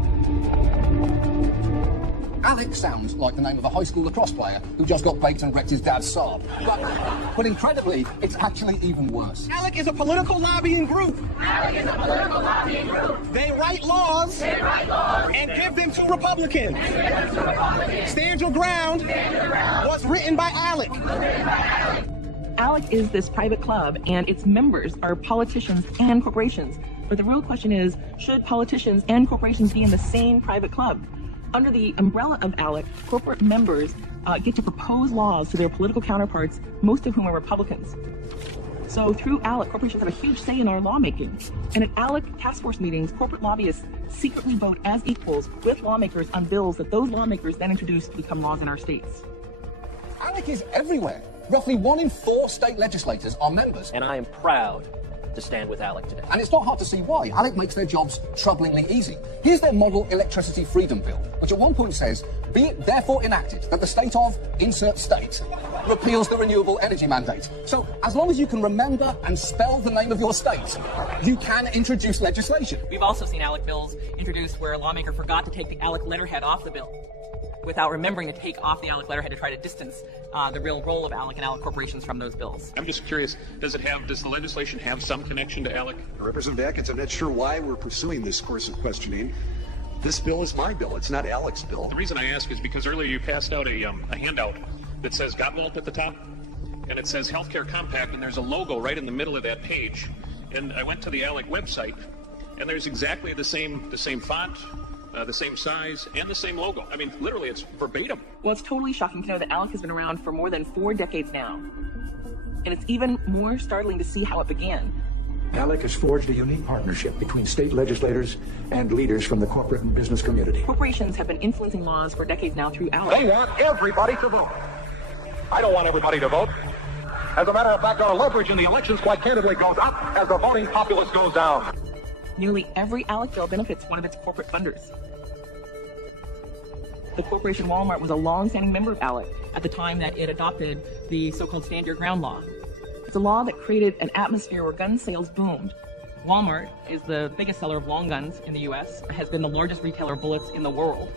Alec sounds like the name of a high school lacrosse player who just got baked and wrecked his dad's Saab. But incredibly, it's actually even worse. Alec is a political lobbying group. Alec is a political lobbying group. They write laws. And give them to Republicans. Stand Your Ground was written by Alec. Alec is this private club, and its members are politicians and corporations. But the real question is, should politicians and corporations be in the same private club? Under the umbrella of Alec, corporate members get to propose laws to their political counterparts, most of whom are Republicans. So through Alec, corporations have a huge say in our lawmaking. And at Alec task force meetings, corporate lobbyists secretly vote as equals with lawmakers on bills that those lawmakers then introduce to become laws in our states. Alec is everywhere. Roughly 1 in 4 state legislators are members. And I am proud to stand with Alec today. And it's not hard to see why. Alec makes their jobs troublingly easy. Here's their model electricity freedom bill, which at one point says, be it therefore enacted that the state of, insert state, repeals the renewable energy mandate. So as long as you can remember and spell the name of your state, you can introduce legislation. We've also seen Alec bills introduced where a lawmaker forgot to take the Alec letterhead off the bill, without remembering to take off the Alec letterhead to try to distance the real role of Alec and Alec corporations from those bills. I'm just curious, does the legislation have some connection to Alec? Representative Atkins, I'm not sure why we're pursuing this course of questioning. This bill is my bill. It's not Alec's bill. The reason I ask is because earlier you passed out a handout that says Gottwald at the top, and it says Healthcare Compact, and there's a logo right in the middle of that page. And I went to the Alec website, and there's exactly the same font, the same size, and the same logo. I mean, literally, it's verbatim. Well, it's totally shocking to know that Alec has been around for more than 4 decades now. And it's even more startling to see how it began. ALEC has forged a unique partnership between state legislators and leaders from the corporate and business community. Corporations have been influencing laws for decades now through ALEC. They want everybody to vote. I don't want everybody to vote. As a matter of fact, our leverage in the elections quite candidly goes up as the voting populace goes down. Nearly every ALEC bill benefits one of its corporate funders. The corporation Walmart was a long-standing member of ALEC at the time that it adopted the so-called Stand Your Ground law. It's a law that created an atmosphere where gun sales boomed. Walmart is the biggest seller of long guns in the U.S., has been the largest retailer of bullets in the world.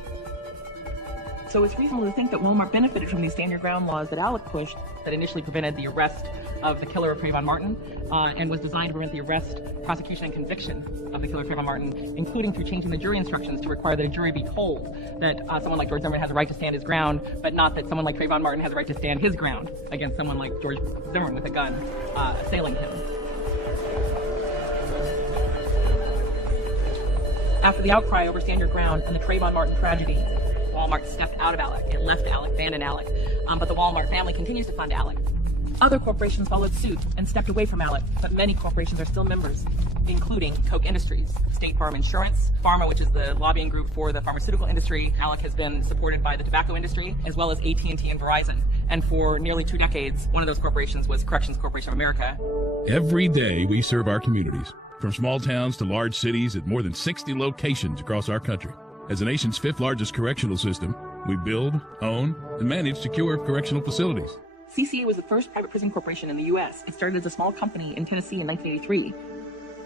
So it's reasonable to think that Walmart benefited from these Stand Your Ground laws that ALEC pushed that initially prevented the arrest of the killer of Trayvon Martin and was designed to prevent the arrest, prosecution, and conviction of the killer of Trayvon Martin, including through changing the jury instructions to require that a jury be told that someone like George Zimmerman has a right to stand his ground, but not that someone like Trayvon Martin has a right to stand his ground against someone like George Zimmerman with a gun assailing him. After the outcry over Stand Your Ground and the Trayvon Martin tragedy, Walmart stepped out of ALEC. It left ALEC, abandoned ALEC, but the Walmart family continues to fund ALEC. Other corporations followed suit and stepped away from ALEC, but many corporations are still members, including Koch Industries, State Farm Insurance, Pharma, which is the lobbying group for the pharmaceutical industry. ALEC has been supported by the tobacco industry, as well as AT&T and Verizon. And for nearly 2 decades, one of those corporations was Corrections Corporation of America. Every day we serve our communities, from small towns to large cities at more than 60 locations across our country. As the nation's 5th largest correctional system, we build, own, and manage secure correctional facilities. CCA was the first private prison corporation in the U.S. It started as a small company in Tennessee in 1983.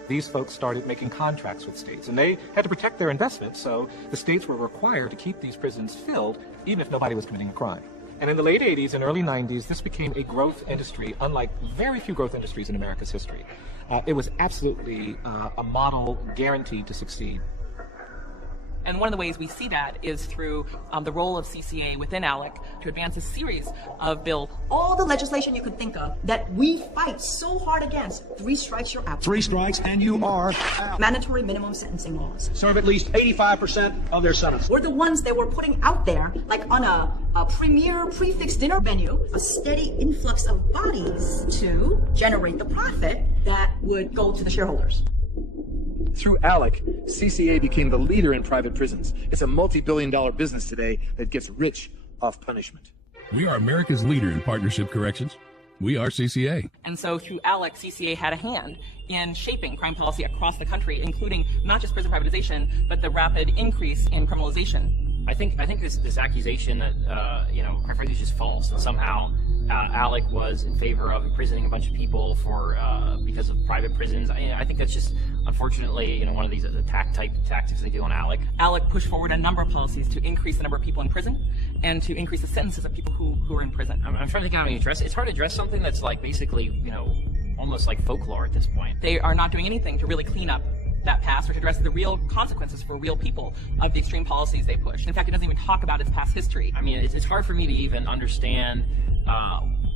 These folks started making contracts with states, and they had to protect their investments, so the states were required to keep these prisons filled, even if nobody was committing a crime. And in the late 80s and early 90s, this became a growth industry, unlike very few growth industries in America's history. It was absolutely a model guaranteed to succeed. And one of the ways we see that is through the role of CCA within ALEC to advance a series of bills. All the legislation you could think of that we fight so hard against. 3 strikes, you're out. 3 strikes and you are out. Mandatory minimum sentencing laws. Serve at least 85% of their sentence. We're the ones that were putting out there, like on a premier prefix dinner menu, a steady influx of bodies to generate the profit that would go to the shareholders. Through ALEC, CCA became the leader in private prisons. It's a multi-billion-dollar business today that gets rich off punishment. We are America's leader in partnership corrections. We are CCA. And so through ALEC, CCA had a hand in shaping crime policy across the country, including not just prison privatization, but the rapid increase in criminalization. I think this accusation that quite frankly is just false. That somehow ALEC was in favor of imprisoning a bunch of people for because of private prisons. I think that's just unfortunately one of these attack type tactics they do on ALEC. ALEC pushed forward a number of policies to increase the number of people in prison and to increase the sentences of people who are in prison. I'm trying to think how to address it. It's hard to address something that's like basically almost like folklore at this point. They are not doing anything to really clean up that past or to address the real consequences for real people of the extreme policies they push. In fact, it doesn't even talk about its past history. I mean, it's hard for me to even understand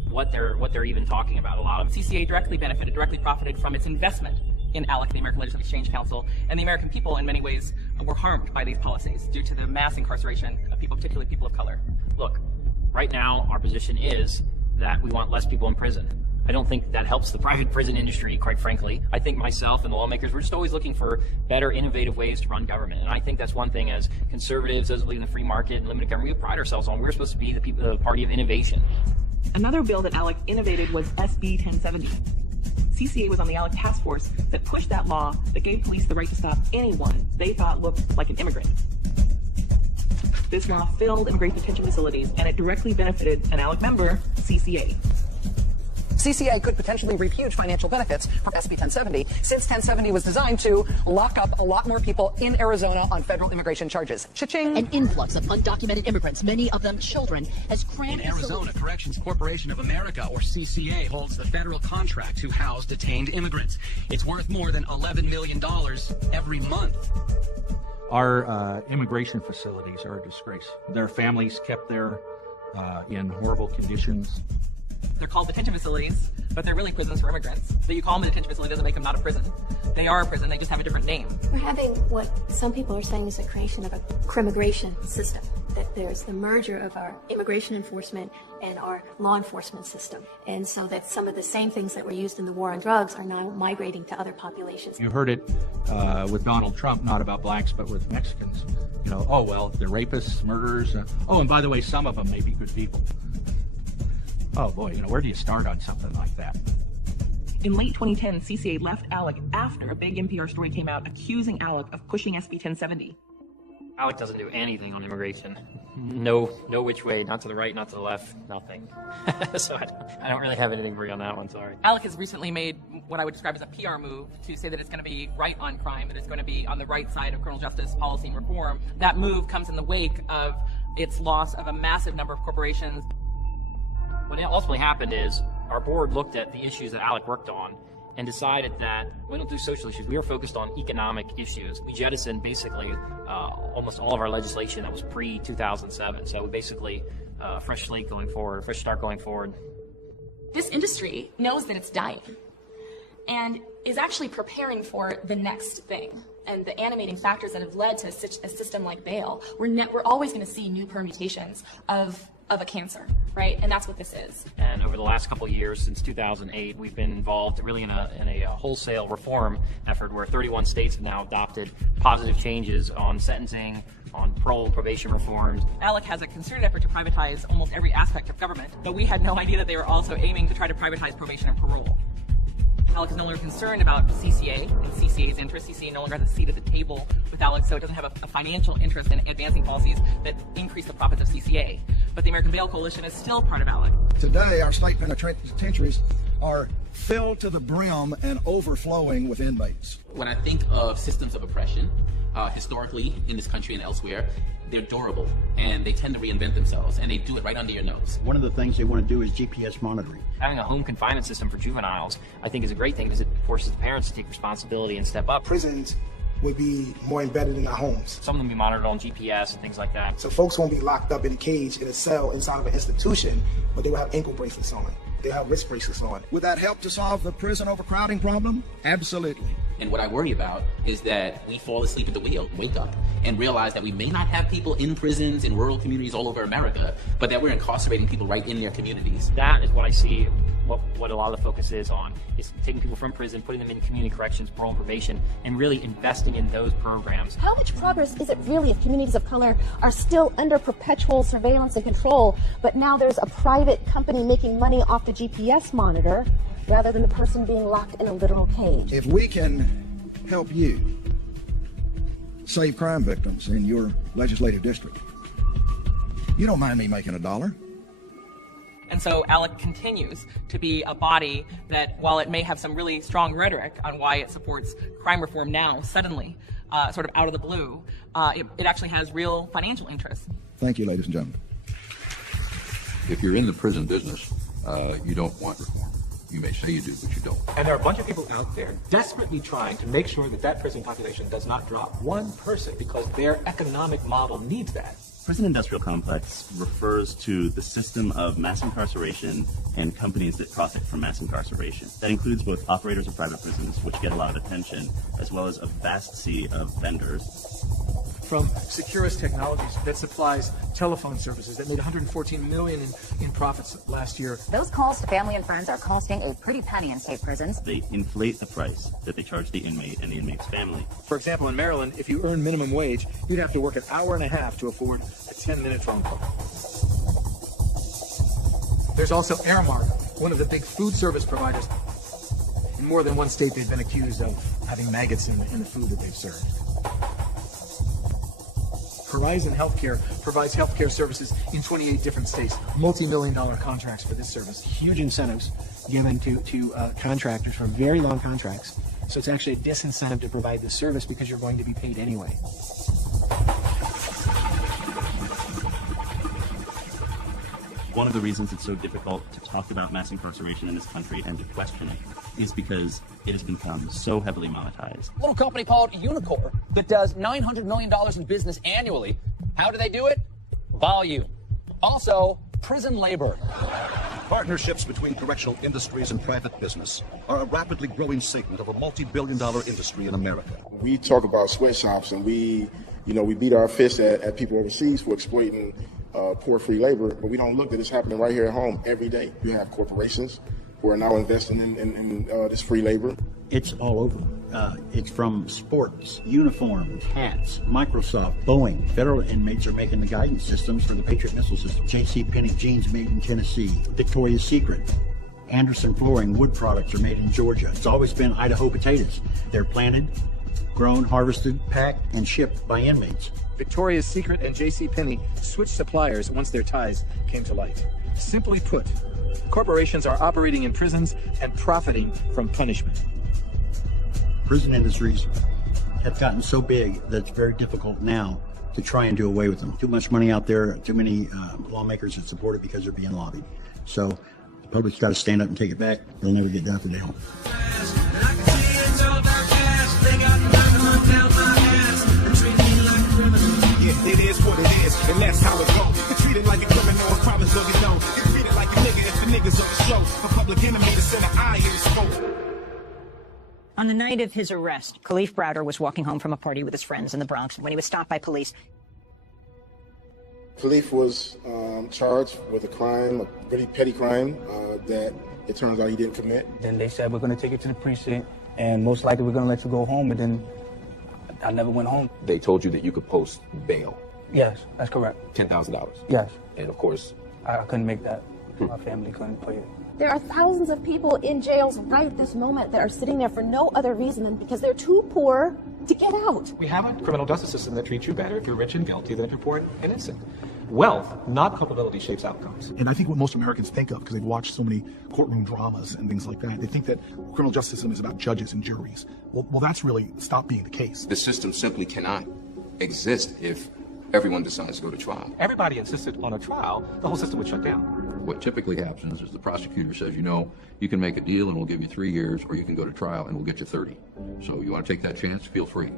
what they're even talking about. A lot of CCA directly profited from its investment in ALEC, the American Legislative Exchange Council, and the American people in many ways were harmed by these policies due to the mass incarceration of people, particularly people of color. Look, right now our position is that we want less people in prison. I don't think that helps the private prison industry, quite frankly. I think myself and the lawmakers, we're just always looking for better, innovative ways to run government. And I think that's one thing as conservatives, those who believe in the free market and limited government, we pride ourselves on. We're supposed to be the party of innovation. Another bill that ALEC innovated was SB 1070. CCA was on the ALEC task force that pushed that law that gave police the right to stop anyone they thought looked like an immigrant. This law filled immigration detention facilities, and it directly benefited an ALEC member, CCA. CCA could potentially reap huge financial benefits from SB 1070, since 1070 was designed to lock up a lot more people in Arizona on federal immigration charges. Cha-ching! An influx of undocumented immigrants, many of them children, has crammed in Arizona, Corrections Corporation of America, or CCA, holds the federal contract to house detained immigrants. It's worth more than $11 million every month. Our immigration facilities are a disgrace. Their families kept there in horrible conditions. They're called detention facilities, but they're really prisons for immigrants. That you call them a detention facility doesn't make them not a prison. They are a prison, they just have a different name. We're having what some people are saying is a creation of a crimmigration system. that there's the merger of our immigration enforcement and our law enforcement system. And so that some of the same things that were used in the war on drugs are now migrating to other populations. You heard it with Donald Trump, not about blacks, but with Mexicans. You know, oh, well, they're rapists, murderers. Oh, and by the way, some of them may be good people. Oh, boy, you know, where do you start on something like that? In late 2010, CCA left ALEC after a big NPR story came out accusing ALEC of pushing SB 1070. ALEC doesn't do anything on immigration. No which way, not to the right, not to the left, nothing. So I don't really have anything for you on that one, sorry. ALEC has recently made what I would describe as a PR move to say that it's going to be right on crime, that it's going to be on the right side of criminal justice policy and reform. That move comes in the wake of its loss of a massive number of corporations. What ultimately happened is our board looked at the issues that ALEC worked on and decided that we don't do social issues. We are focused on economic issues. We jettisoned basically almost all of our legislation that was pre-2007. So basically a fresh slate going forward, a fresh start going forward. This industry knows that it's dying and is actually preparing for the next thing. And the animating factors that have led to a system like bail, we're always going to see new permutations of a cancer, right? And that's what this is. And over the last couple of years, since 2008, we've been involved really in a wholesale reform effort where 31 states have now adopted positive changes on sentencing, on parole, probation reforms. ALEC has a concerted effort to privatize almost every aspect of government, but we had no idea that they were also aiming to try to privatize probation and parole. ALEC is no longer concerned about CCA and CCA's interests. CCA no longer has a seat at the table with ALEC, so it doesn't have a financial interest in advancing policies that increase the profits of CCA. But the American Bail Coalition is still part of ALEC. Today, our state penitentiaries are filled to the brim and overflowing with inmates. When I think of systems of oppression, historically in this country and elsewhere, they're durable and they tend to reinvent themselves, and they do it right under your nose. One of the things they want to do is GPS monitoring. Having a home confinement system for juveniles, I think, is a great thing because it forces the parents to take responsibility and step up. Prisons would be more embedded in our homes. Some of them be monitored on GPS and things like that. So folks won't be locked up in a cage in a cell inside of an institution, but they will have ankle bracelets on. They have wrist bracelets on. Would that help to solve the prison overcrowding problem? Absolutely. And what I worry about is that we fall asleep at the wheel, wake up, and realize that we may not have people in prisons in rural communities all over America, but that we're incarcerating people right in their communities. That is what I see what a lot of the focus is on, is taking people from prison, putting them in community corrections, parole and probation, and really investing in those programs. How much progress is it really if communities of color are still under perpetual surveillance and control, but now there's a private company making money off the GPS monitor rather than the person being locked in a literal cage? If we can help you save crime victims in your legislative district, you don't mind me making $1. And so ALEC continues to be a body that, while it may have some really strong rhetoric on why it supports crime reform now, suddenly, sort of out of the blue, it actually has real financial interests. Thank you, ladies and gentlemen. If you're in the prison business, you don't want reform. You may say you do, but you don't. And there are a bunch of people out there desperately trying to make sure that that prison population does not drop one person because their economic model needs that. Prison industrial complex refers to the system of mass incarceration and companies that profit from mass incarceration. That includes both operators of private prisons, which get a lot of attention, as well as a vast sea of vendors. From Securus Technologies that supplies telephone services that made $114 million in profits last year. Those calls to family and friends are costing a pretty penny in state prisons. They inflate the price that they charge the inmate and the inmate's family. For example, in Maryland, if you earn minimum wage, you'd have to work an hour and a half to afford a 10-minute phone call. There's also Aramark, one of the big food service providers. In more than one state, they've been accused of having maggots in the food that they've served. Horizon Healthcare provides healthcare services in 28 different states. Multi-million-dollar contracts for this service. Huge incentives given to contractors for very long contracts. So it's actually a disincentive to provide the service because you're going to be paid anyway. One of the reasons it's so difficult to talk about mass incarceration in this country and to question it is because it has become so heavily monetized. A little company called Unicor that does $900 million in business annually. How do they do it? Volume. Also, prison labor. Partnerships between correctional industries and private business are a rapidly growing segment of a multi-billion-dollar industry in America. We talk about sweatshops and we You know, we beat our fists at people overseas for exploiting poor free labor, but we don't look that it's happening right here at home every day. You have corporations who are now investing in this free labor. It's all over. It's from sports, uniforms, hats, Microsoft, Boeing. Federal inmates are making the guidance systems for the Patriot missile system. JCPenney jeans made in Tennessee. Victoria's Secret. Anderson flooring, wood products are made in Georgia. It's always been Idaho potatoes. They're planted, grown, harvested, packed, and shipped by inmates. Victoria's Secret and JCPenney switched suppliers once their ties came to light. Simply put, corporations are operating in prisons and profiting from punishment. Prison industries have gotten so big that it's very difficult now to try and do away with them. Too much money out there, too many lawmakers that support it because they're being lobbied. So the public's got to stand up and take it back. They'll never get down to jail. Yeah, it is what it is, and that's how it goes. You're treated like a criminal, promise of you know. You're treated like a nigga if the niggas on the show. A public enemy to send an eye in his smoke. On the night of his arrest, Kalief Browder was walking home from a party with his friends in the Bronx when he was stopped by police. Kalief was charged with a crime, a pretty petty crime that it turns out he didn't commit. Then they said, we're going to take you to the precinct, and most likely we're going to let you go home, and then I never went home. They told you that you could post bail. Yes, that's correct. $10,000. Yes. And of course, I couldn't make that. My family couldn't pay it. There are thousands of people in jails right this moment that are sitting there for no other reason than because they're too poor to get out. We have a criminal justice system that treats you better if you're rich and guilty than if you're poor and innocent. Wealth, not culpability, shapes outcomes. And I think what most Americans think of, because they've watched so many courtroom dramas and things like that, they think that criminal justice system is about judges and juries. Well, that's really stopped being the case. The system simply cannot exist if everyone decides to go to trial. Everybody insisted on a trial, the whole system would shut down. What typically happens is the prosecutor says, you know, you can make a deal and we'll give you 3 years, or you can go to trial and we'll get you 30. So you want to take that chance? Feel free.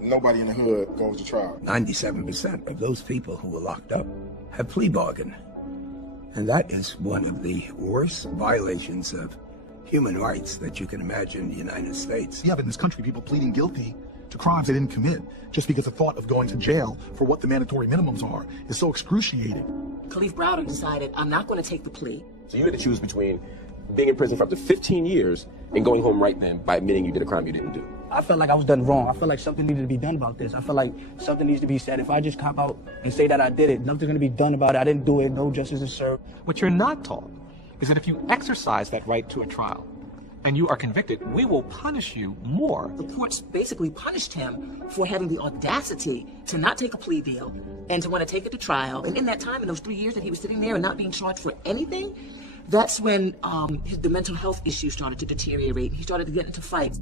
Nobody in the hood goes to trial. 97% of those people who were locked up have plea bargained. And that is one of the worst violations of human rights that you can imagine in the United States. You have in this country people pleading guilty to crimes they didn't commit just because the thought of going to jail for what the mandatory minimums are is so excruciating. Kalief Browder decided, I'm not going to take the plea. So you had to choose between being in prison for up to 15 years and going home right then by admitting you did a crime you didn't do. I felt like I was done wrong. I felt like something needed to be done about this. I felt like something needs to be said. If I just cop out and say that I did it, nothing's going to be done about it. I didn't do it. No justice is served. What you're not taught is that if you exercise that right to a trial and you are convicted, we will punish you more. The courts basically punished him for having the audacity to not take a plea deal and to want to take it to trial. And in that time, in those 3 years that he was sitting there and not being charged for anything, that's when the mental health issues started to deteriorate. He started to get into fights.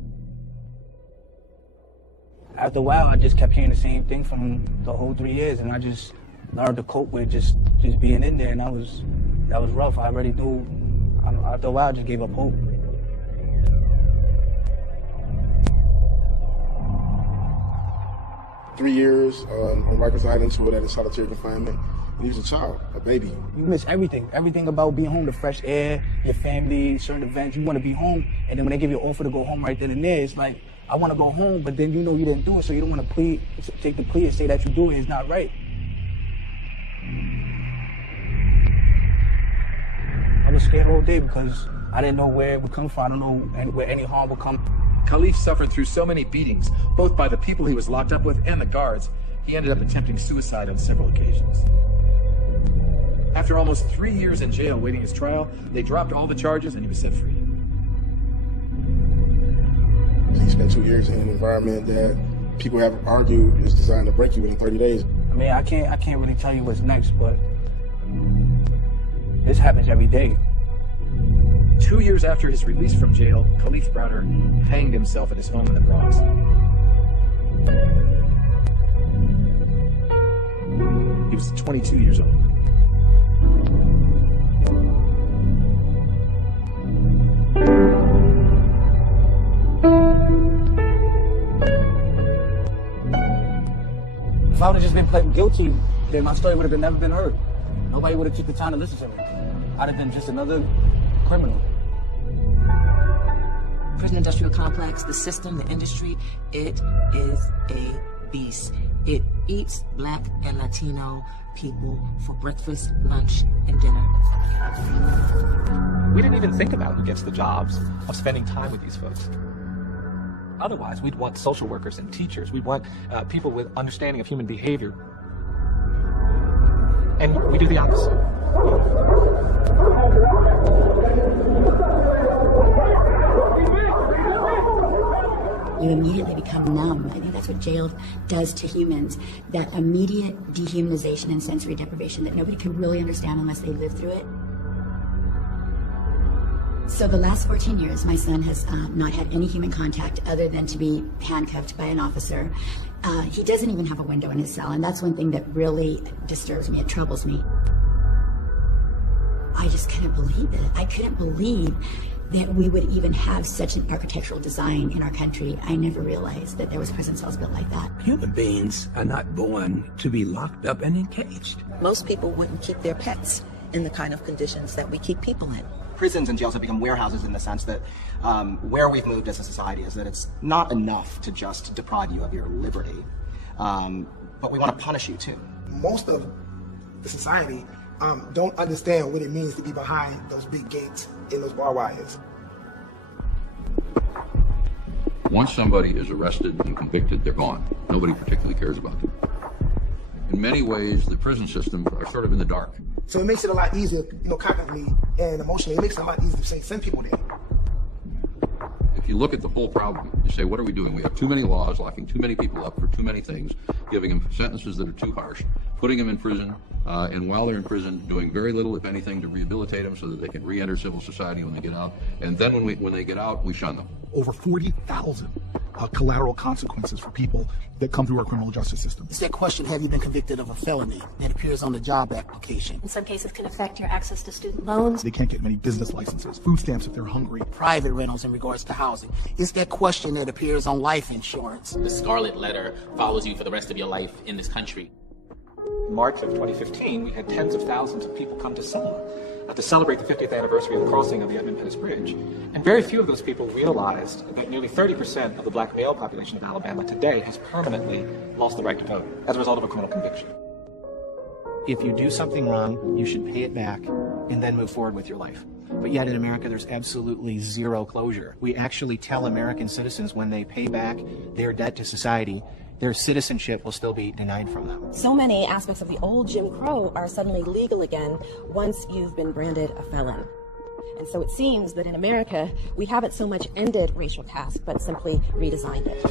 After a while, I just kept hearing the same thing from the whole 3 years, and I just learned to cope with just being in there, and that was rough. I already knew. After a while, I just gave up hope. Three years on Rikers Island, so that in solitary confinement. He was a child, a baby. You miss everything about being home, the fresh air, your family, certain events. You want to be home, and then when they give you an offer to go home right then and there, it's like, I want to go home, but then you know you didn't do it, so you don't want to take the plea and say that you do it. It's not right. I was scared all day because I didn't know where it would come from. I don't know where any harm would come. Kalief suffered through so many beatings, both by the people he was locked up with and the guards, he ended up attempting suicide on several occasions. After almost 3 years in jail waiting his trial, they dropped all the charges and he was set free. He spent 2 years in an environment that people have argued is designed to break you within 30 days. I mean, I can't really tell you what's next, but this happens every day. 2 years after his release from jail, Kalief Browder hanged himself at his home in the Bronx. He was 22 years old. If I would have just been pled guilty, then my story would have never been heard. Nobody would have took the time to listen to me. I'd have been just another criminal. Prison industrial complex, the system, the industry, it is a beast. It eats Black and Latino people for breakfast, lunch, and dinner. We didn't even think about who gets the jobs of spending time with these folks. Otherwise, we'd want social workers and teachers. We'd want people with understanding of human behavior. And we do the opposite. You immediately become numb. I think that's what jail does to humans. That immediate dehumanization and sensory deprivation that nobody can really understand unless they live through it. So the last 14 years, my son has not had any human contact other than to be handcuffed by an officer. He doesn't even have a window in his cell, and that's one thing that really disturbs me. It troubles me. I just couldn't believe it. I couldn't believe that we would even have such an architectural design in our country. I never realized that there was prison cells built like that. Human beings are not born to be locked up and encaged. Most people wouldn't keep their pets in the kind of conditions that we keep people in. Prisons and jails have become warehouses in the sense that where we've moved as a society is that it's not enough to just deprive you of your liberty, but we want to punish you too. Most of the society don't understand what it means to be behind those big gates and those barbed wires. Once somebody is arrested and convicted, they're gone. Nobody particularly cares about them. In many ways, the prison systems are sort of in the dark. So it makes it a lot easier, cognitively and emotionally. It makes it a lot easier to say, send people there. If you look at the whole problem, you say, what are we doing? We have too many laws, locking too many people up for too many things, giving them sentences that are too harsh, putting them in prison, and while they're in prison, doing very little, if anything, to rehabilitate them so that they can re-enter civil society when they get out. And then when they get out, we shun them. Over 40,000 collateral consequences for people that come through our criminal justice system. It's that question, have you been convicted of a felony that appears on the job application? In some cases can affect your access to student loans. They can't get many business licenses, food stamps if they're hungry. Private rentals in regards to housing. It's that question that appears on life insurance. The scarlet letter follows you for the rest of your life in this country. In March of 2015, we had tens of thousands of people come to Selma to celebrate the 50th anniversary of the crossing of the Edmund Pettus Bridge. And very few of those people realized that nearly 30% of the black male population of Alabama today has permanently lost the right to vote as a result of a criminal conviction. If you do something wrong, you should pay it back and then move forward with your life. But yet in America, there's absolutely zero closure. We actually tell American citizens when they pay back their debt to society, their citizenship will still be denied from them. So many aspects of the old Jim Crow are suddenly legal again once you've been branded a felon. And so it seems that in America, we haven't so much ended racial caste, but simply redesigned it.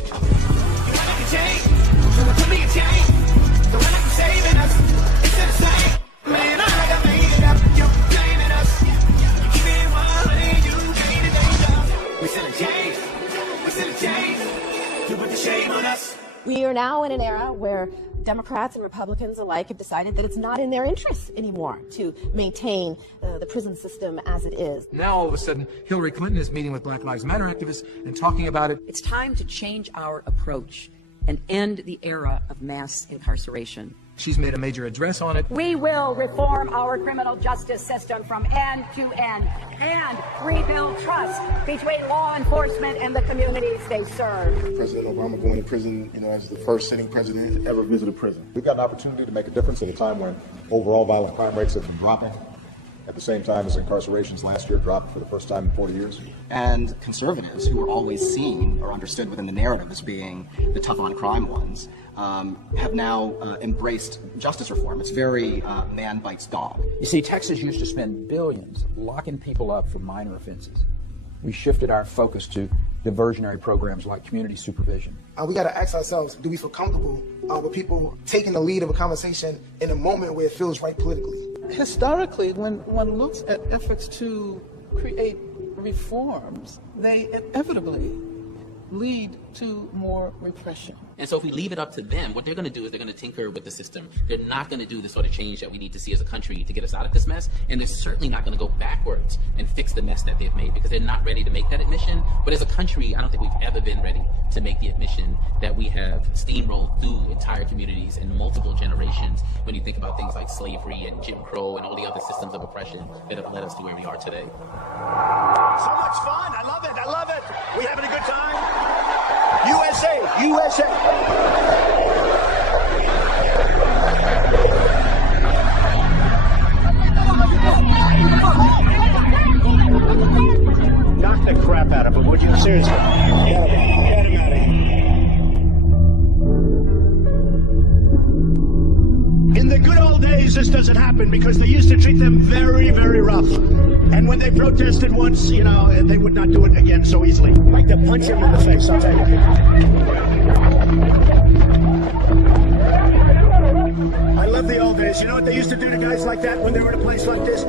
We are now in an era where Democrats and Republicans alike have decided that it's not in their interests anymore to maintain the prison system as it is. Now, all of a sudden, Hillary Clinton is meeting with Black Lives Matter activists and talking about it. It's time to change our approach and end the era of mass incarceration. She's made a major address on it. We will reform our criminal justice system from end to end and rebuild trust between law enforcement and the communities they serve. President Obama going to prison, as the first sitting president to ever visit a prison. We've got an opportunity to make a difference at a time when overall violent crime rates have been dropping. At the same time as incarcerations last year dropped for the first time in 40 years. And conservatives, who were always seen or understood within the narrative as being the tough on crime ones, have now embraced justice reform. It's very man bites dog. You see, Texas used to spend billions locking people up for minor offenses. We shifted our focus to diversionary programs like community supervision. We got to ask ourselves, do we feel comfortable with people taking the lead of a conversation in a moment where it feels right politically? Historically, when one looks at efforts to create reforms, they inevitably lead to more repression. And so if we leave it up to them, what they're going to do is they're going to tinker with the system. They're not going to do the sort of change that we need to see as a country to get us out of this mess. And they're certainly not going to go backwards and fix the mess that they've made because they're not ready to make that admission. But as a country, I don't think we've ever been ready to make the admission that we have steamrolled through entire communities and multiple generations when you think about things like slavery and Jim Crow and all the other systems of oppression that have led us to where we are today. So much fun. I love it. I love it. We having a good time? USA, USA. days this doesn't happen because they used to treat them very, very rough. And when they protested once, you know, they would not do it again so easily. I'd like to punch him in the face, I'll tell you. I love the old days. You know what they used to do to guys like that when they were in a place like this?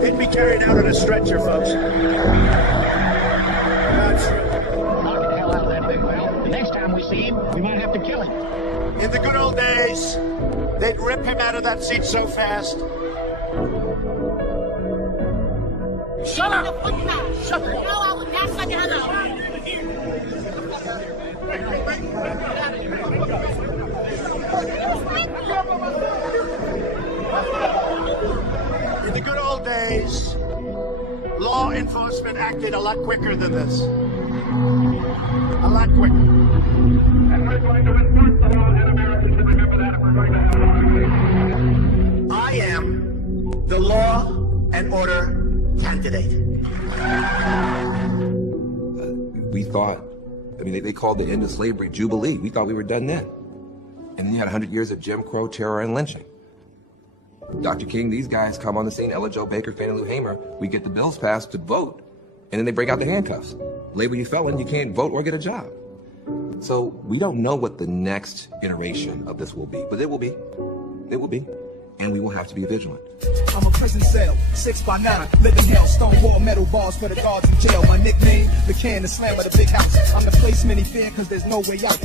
They'd be carried out on a stretcher, folks. Knock the hell out of that big whale. The next time we see him, we might have to kill him. In the good old days, they'd rip him out of that seat so fast. Shut up! Shut up! In the good old days, law enforcement acted a lot quicker than this. A lot quicker. And we're going to enforce the law, and Americans should remember that if we're going to have a law. I am the law and order candidate. We thought, I mean, they called the end of slavery Jubilee. We thought we were done then. And then you had 100 years of Jim Crow, terror, and lynching. Dr. King, these guys come on the scene, Ella Jo Baker, Fannie Lou Hamer, we get the bills passed to vote, and then they break out the handcuffs. Label you felon, you can't vote or get a job. So we don't know what the next iteration of this will be, but it will be. It will be. And we will have to be vigilant. I'm a prison cell, 6x9, living hell, stone wall, metal bars for the guards in jail. My nickname, the can, the slam of the big house. I'm the place many fear, cause there's no way out.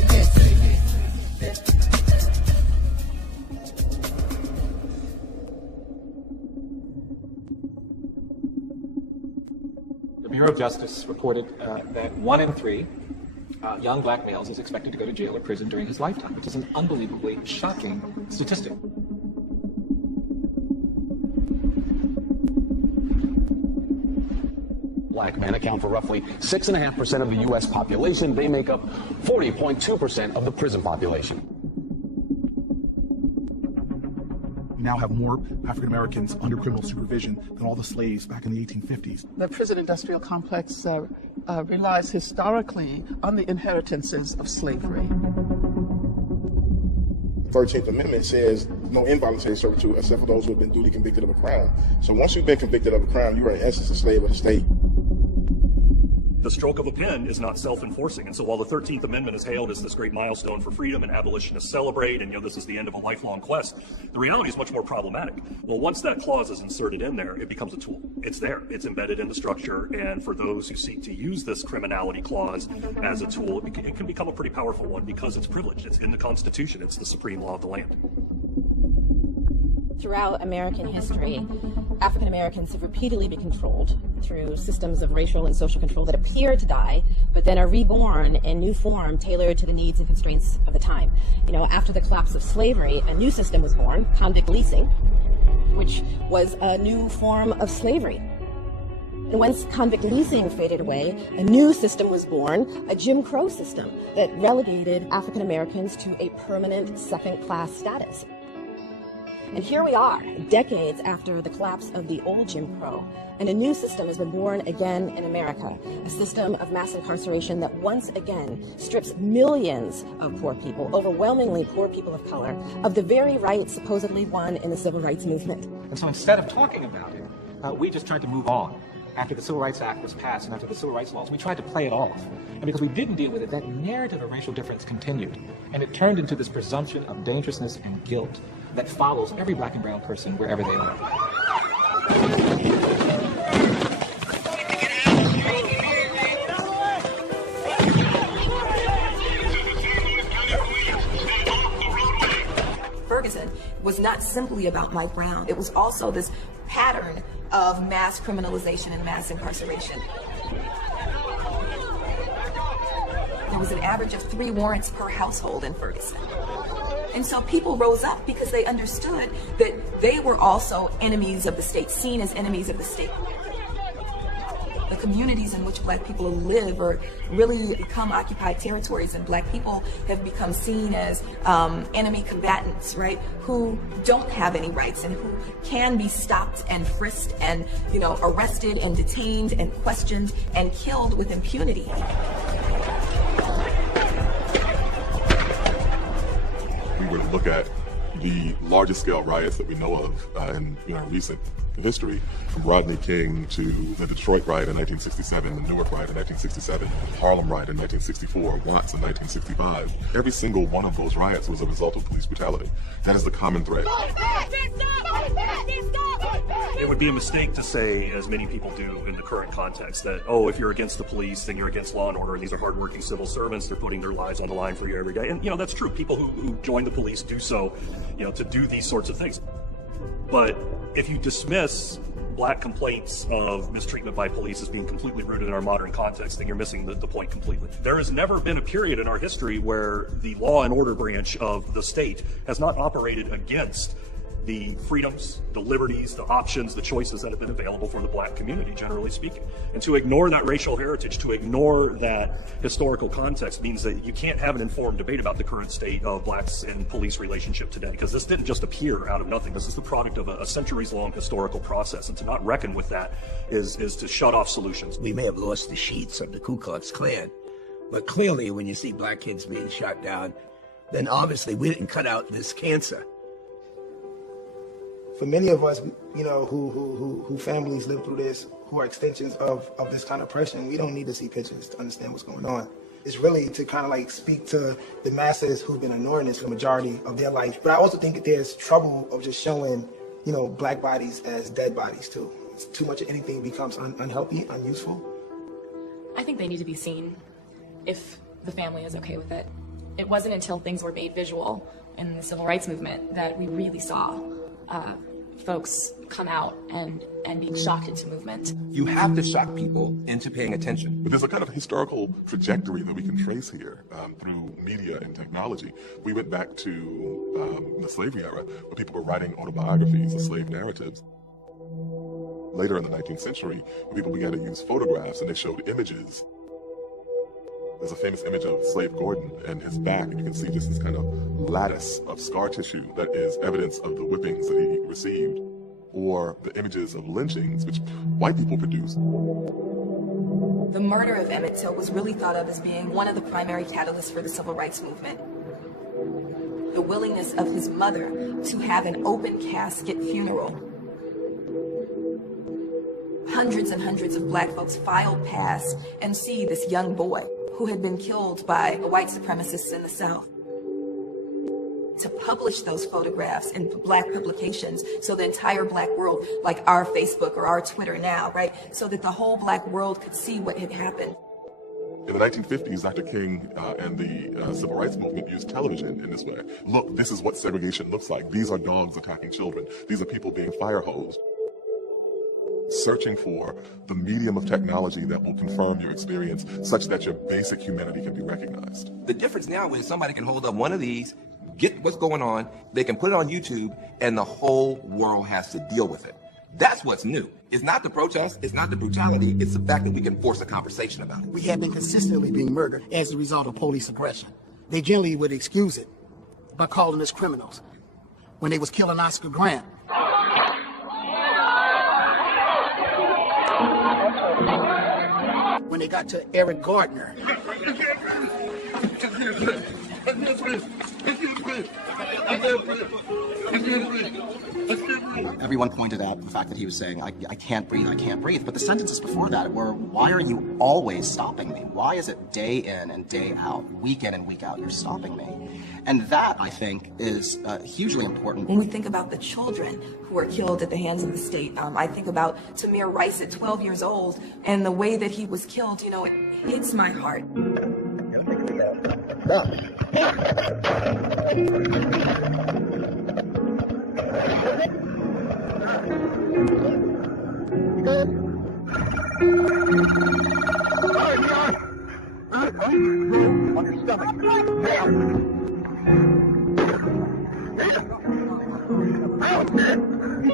The Bureau of Justice reported that 1 in 3 young black males is expected to go to jail or prison during his lifetime, which is an unbelievably shocking statistic. Black men account for roughly 6.5% of the U.S. population. They make up 40.2% of the prison population. We now have more African Americans under criminal supervision than all the slaves back in the 1850s. The prison industrial complex relies historically on the inheritances of slavery. The 13th Amendment says no involuntary servitude except for those who have been duly convicted of a crime. So once you've been convicted of a crime, you are in essence a slave of the state. The stroke of a pen is not self-enforcing. And so while the 13th Amendment is hailed as this great milestone for freedom and abolitionists celebrate, and this is the end of a lifelong quest, the reality is much more problematic. Well, once that clause is inserted in there, it becomes a tool. It's there. It's embedded in the structure. And for those who seek to use this criminality clause as a tool, it can become a pretty powerful one because it's privileged. It's in the Constitution. It's the supreme law of the land. Throughout American history, African Americans have repeatedly been controlled through systems of racial and social control that appear to die, but then are reborn in new form tailored to the needs and constraints of the time. You know, after the collapse of slavery, a new system was born, convict leasing, which was a new form of slavery. And once convict leasing faded away, a new system was born, a Jim Crow system that relegated African Americans to a permanent second-class status. And here we are, decades after the collapse of the old Jim Crow, and a new system has been born again in America, a system of mass incarceration that once again strips millions of poor people, overwhelmingly poor people of color, of the very rights supposedly won in the civil rights movement. And so instead of talking about it, we just tried to move on. After the Civil Rights Act was passed and after the Civil Rights laws, we tried to play it off. And because we didn't deal with it, that narrative of racial difference continued. And it turned into this presumption of dangerousness and guilt that follows every black and brown person wherever they are. Ferguson was not simply about Mike Brown. It was also this pattern of mass criminalization and mass incarceration. There was an average of 3 warrants per household in Ferguson. And so people rose up because they understood that they were also enemies of the state, seen as enemies of the state. The communities in which black people live or really become occupied territories, and black people have become seen as enemy combatants, right? Who don't have any rights and who can be stopped and frisked and, arrested and detained and questioned and killed with impunity. We would look at the largest scale riots that we know of in recent history, from Rodney King to the Detroit riot in 1967, the Newark riot in 1967, Harlem riot in 1964, Watts in 1965. Every single one of those riots was a result of police brutality. That is the common thread. It would be a mistake to say, as many people do in the current context, that, oh, if you're against the police, then you're against law and order, and these are hardworking civil servants, they're putting their lives on the line for you every day. And, that's true. People who join the police do so, to do these sorts of things. But if you dismiss black complaints of mistreatment by police as being completely rooted in our modern context, then you're missing the point completely. There has never been a period in our history where the law and order branch of the state has not operated against the freedoms, the liberties, the options, the choices that have been available for the black community, generally speaking. And to ignore that racial heritage, to ignore that historical context, means that you can't have an informed debate about the current state of blacks and police relationship today, because this didn't just appear out of nothing. This is the product of a centuries-long historical process, and to not reckon with that is to shut off solutions. We may have lost the sheets of the Ku Klux Klan, but clearly when you see black kids being shot down, then obviously we didn't cut out this cancer. For many of us, who families live through this, who are extensions of this kind of oppression, we don't need to see pictures to understand what's going on. It's really to kind of like speak to the masses who've been ignoring this for the majority of their life. But I also think that there's trouble of just showing, black bodies as dead bodies too. It's too much of anything becomes unhealthy, unuseful. I think they need to be seen if the family is okay with it. It wasn't until things were made visual in the civil rights movement that we really saw folks come out and be shocked into movement. You have to shock people into paying attention. But there's a kind of historical trajectory that we can trace here through media and technology. We went back to the slavery era, where people were writing autobiographies of slave narratives. Later in the 19th century, when people began to use photographs and they showed images. There's a famous image of Slave Gordon and his back, and you can see just this kind of lattice of scar tissue that is evidence of the whippings that he received, or the images of lynchings, which white people produce. The murder of Emmett Till was really thought of as being one of the primary catalysts for the civil rights movement. The willingness of his mother to have an open casket funeral. Hundreds and hundreds of black folks filed past and see this young boy who had been killed by the white supremacists in the South. To publish those photographs in black publications so the entire black world, like our Facebook or our Twitter now, right? So that the whole black world could see what had happened. In the 1950s, Dr. King and the civil rights movement used television in this way. Look, this is what segregation looks like. These are dogs attacking children. These are people being fire hosed. Searching for the medium of technology that will confirm your experience such that your basic humanity can be recognized. The difference now is somebody can hold up one of these, get what's going on, they can put it on YouTube, and the whole world has to deal with it. That's what's new. It's not the protest, it's not the brutality, it's the fact that we can force a conversation about it. We have been consistently being murdered as a result of police aggression. They generally would excuse it by calling us criminals. When they was killing Oscar Grant, when they got to Eric Gardner, Everyone pointed out the fact that he was saying, I can't breathe, I can't breathe. But the sentences before that were, why are you always stopping me? Why is it day in and day out, week in and week out, you're stopping me? And that, I think, is hugely important. When we think about the children who were killed at the hands of the state, I think about Tamir Rice at 12 years old, and the way that he was killed, it hits my heart.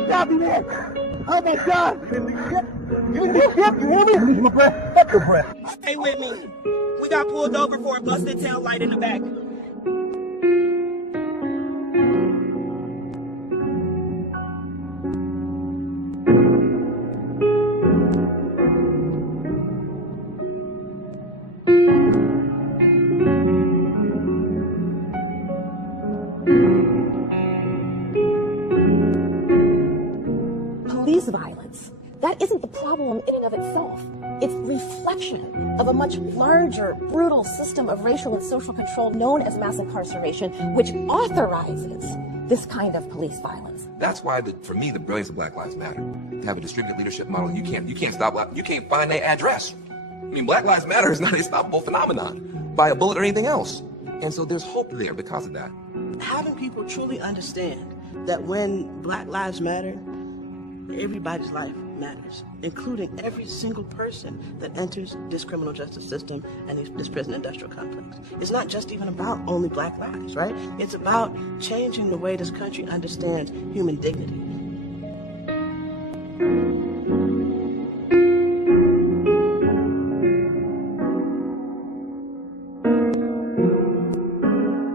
Stop me there! Oh my God! You hear me? Take your breath. Stay with me. We got pulled over for a busted tail light in the back. that isn't the problem in and of itself. It's reflection of a much larger, brutal system of racial and social control known as mass incarceration, which authorizes this kind of police violence. That's why, for me, the brilliance of Black Lives Matter. To have a distributed leadership model, you can't stop. You can't find their address. I mean, Black Lives Matter is not a stoppable phenomenon by a bullet or anything else. And so there's hope there because of that. Having people truly understand that when Black Lives Matter, everybody's life matters, including every single person that enters this criminal justice system and this prison industrial complex. It's not just even about only Black lives, right? It's about changing the way this country understands human dignity.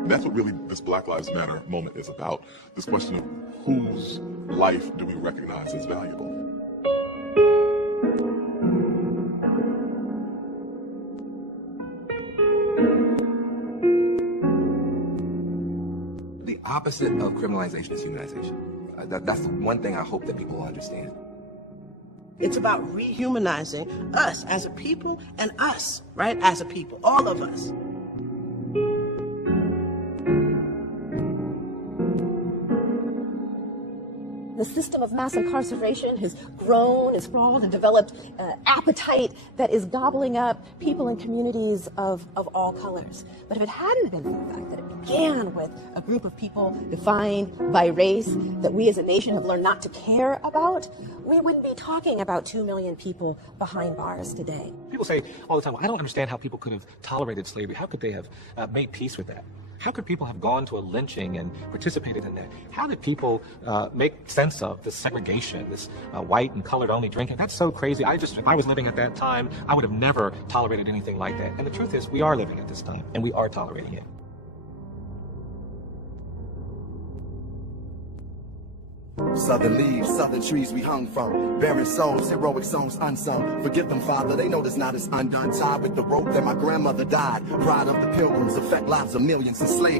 That's what really this Black Lives Matter moment is about. This question of whose life do we recognize as valuable? The opposite of criminalization is humanization. That's the one thing I hope that people understand. It's about rehumanizing us as a people and us, right, as a people, all of us. The system of mass incarceration has grown and sprawled and developed appetite that is gobbling up people in communities of all colors. But if it hadn't been for the fact that it began with a group of people defined by race that we as a nation have learned not to care about, we wouldn't be talking about 2 million people behind bars today. People say all the time, well, I don't understand how people could have tolerated slavery. How could they have made peace with that? How could people have gone to a lynching and participated in that? How did people make sense of this segregation, this white and colored only drinking? That's so crazy. If I was living at that time, I would have never tolerated anything like that. And the truth is, we are living at this time, and we are tolerating it. Southern leaves, southern trees we hung from. Barren souls, heroic songs unsung. Forget them, Father, they know this knot is undone. Tied with the rope that my grandmother died. Pride of the pilgrims, affect lives of millions enslaved.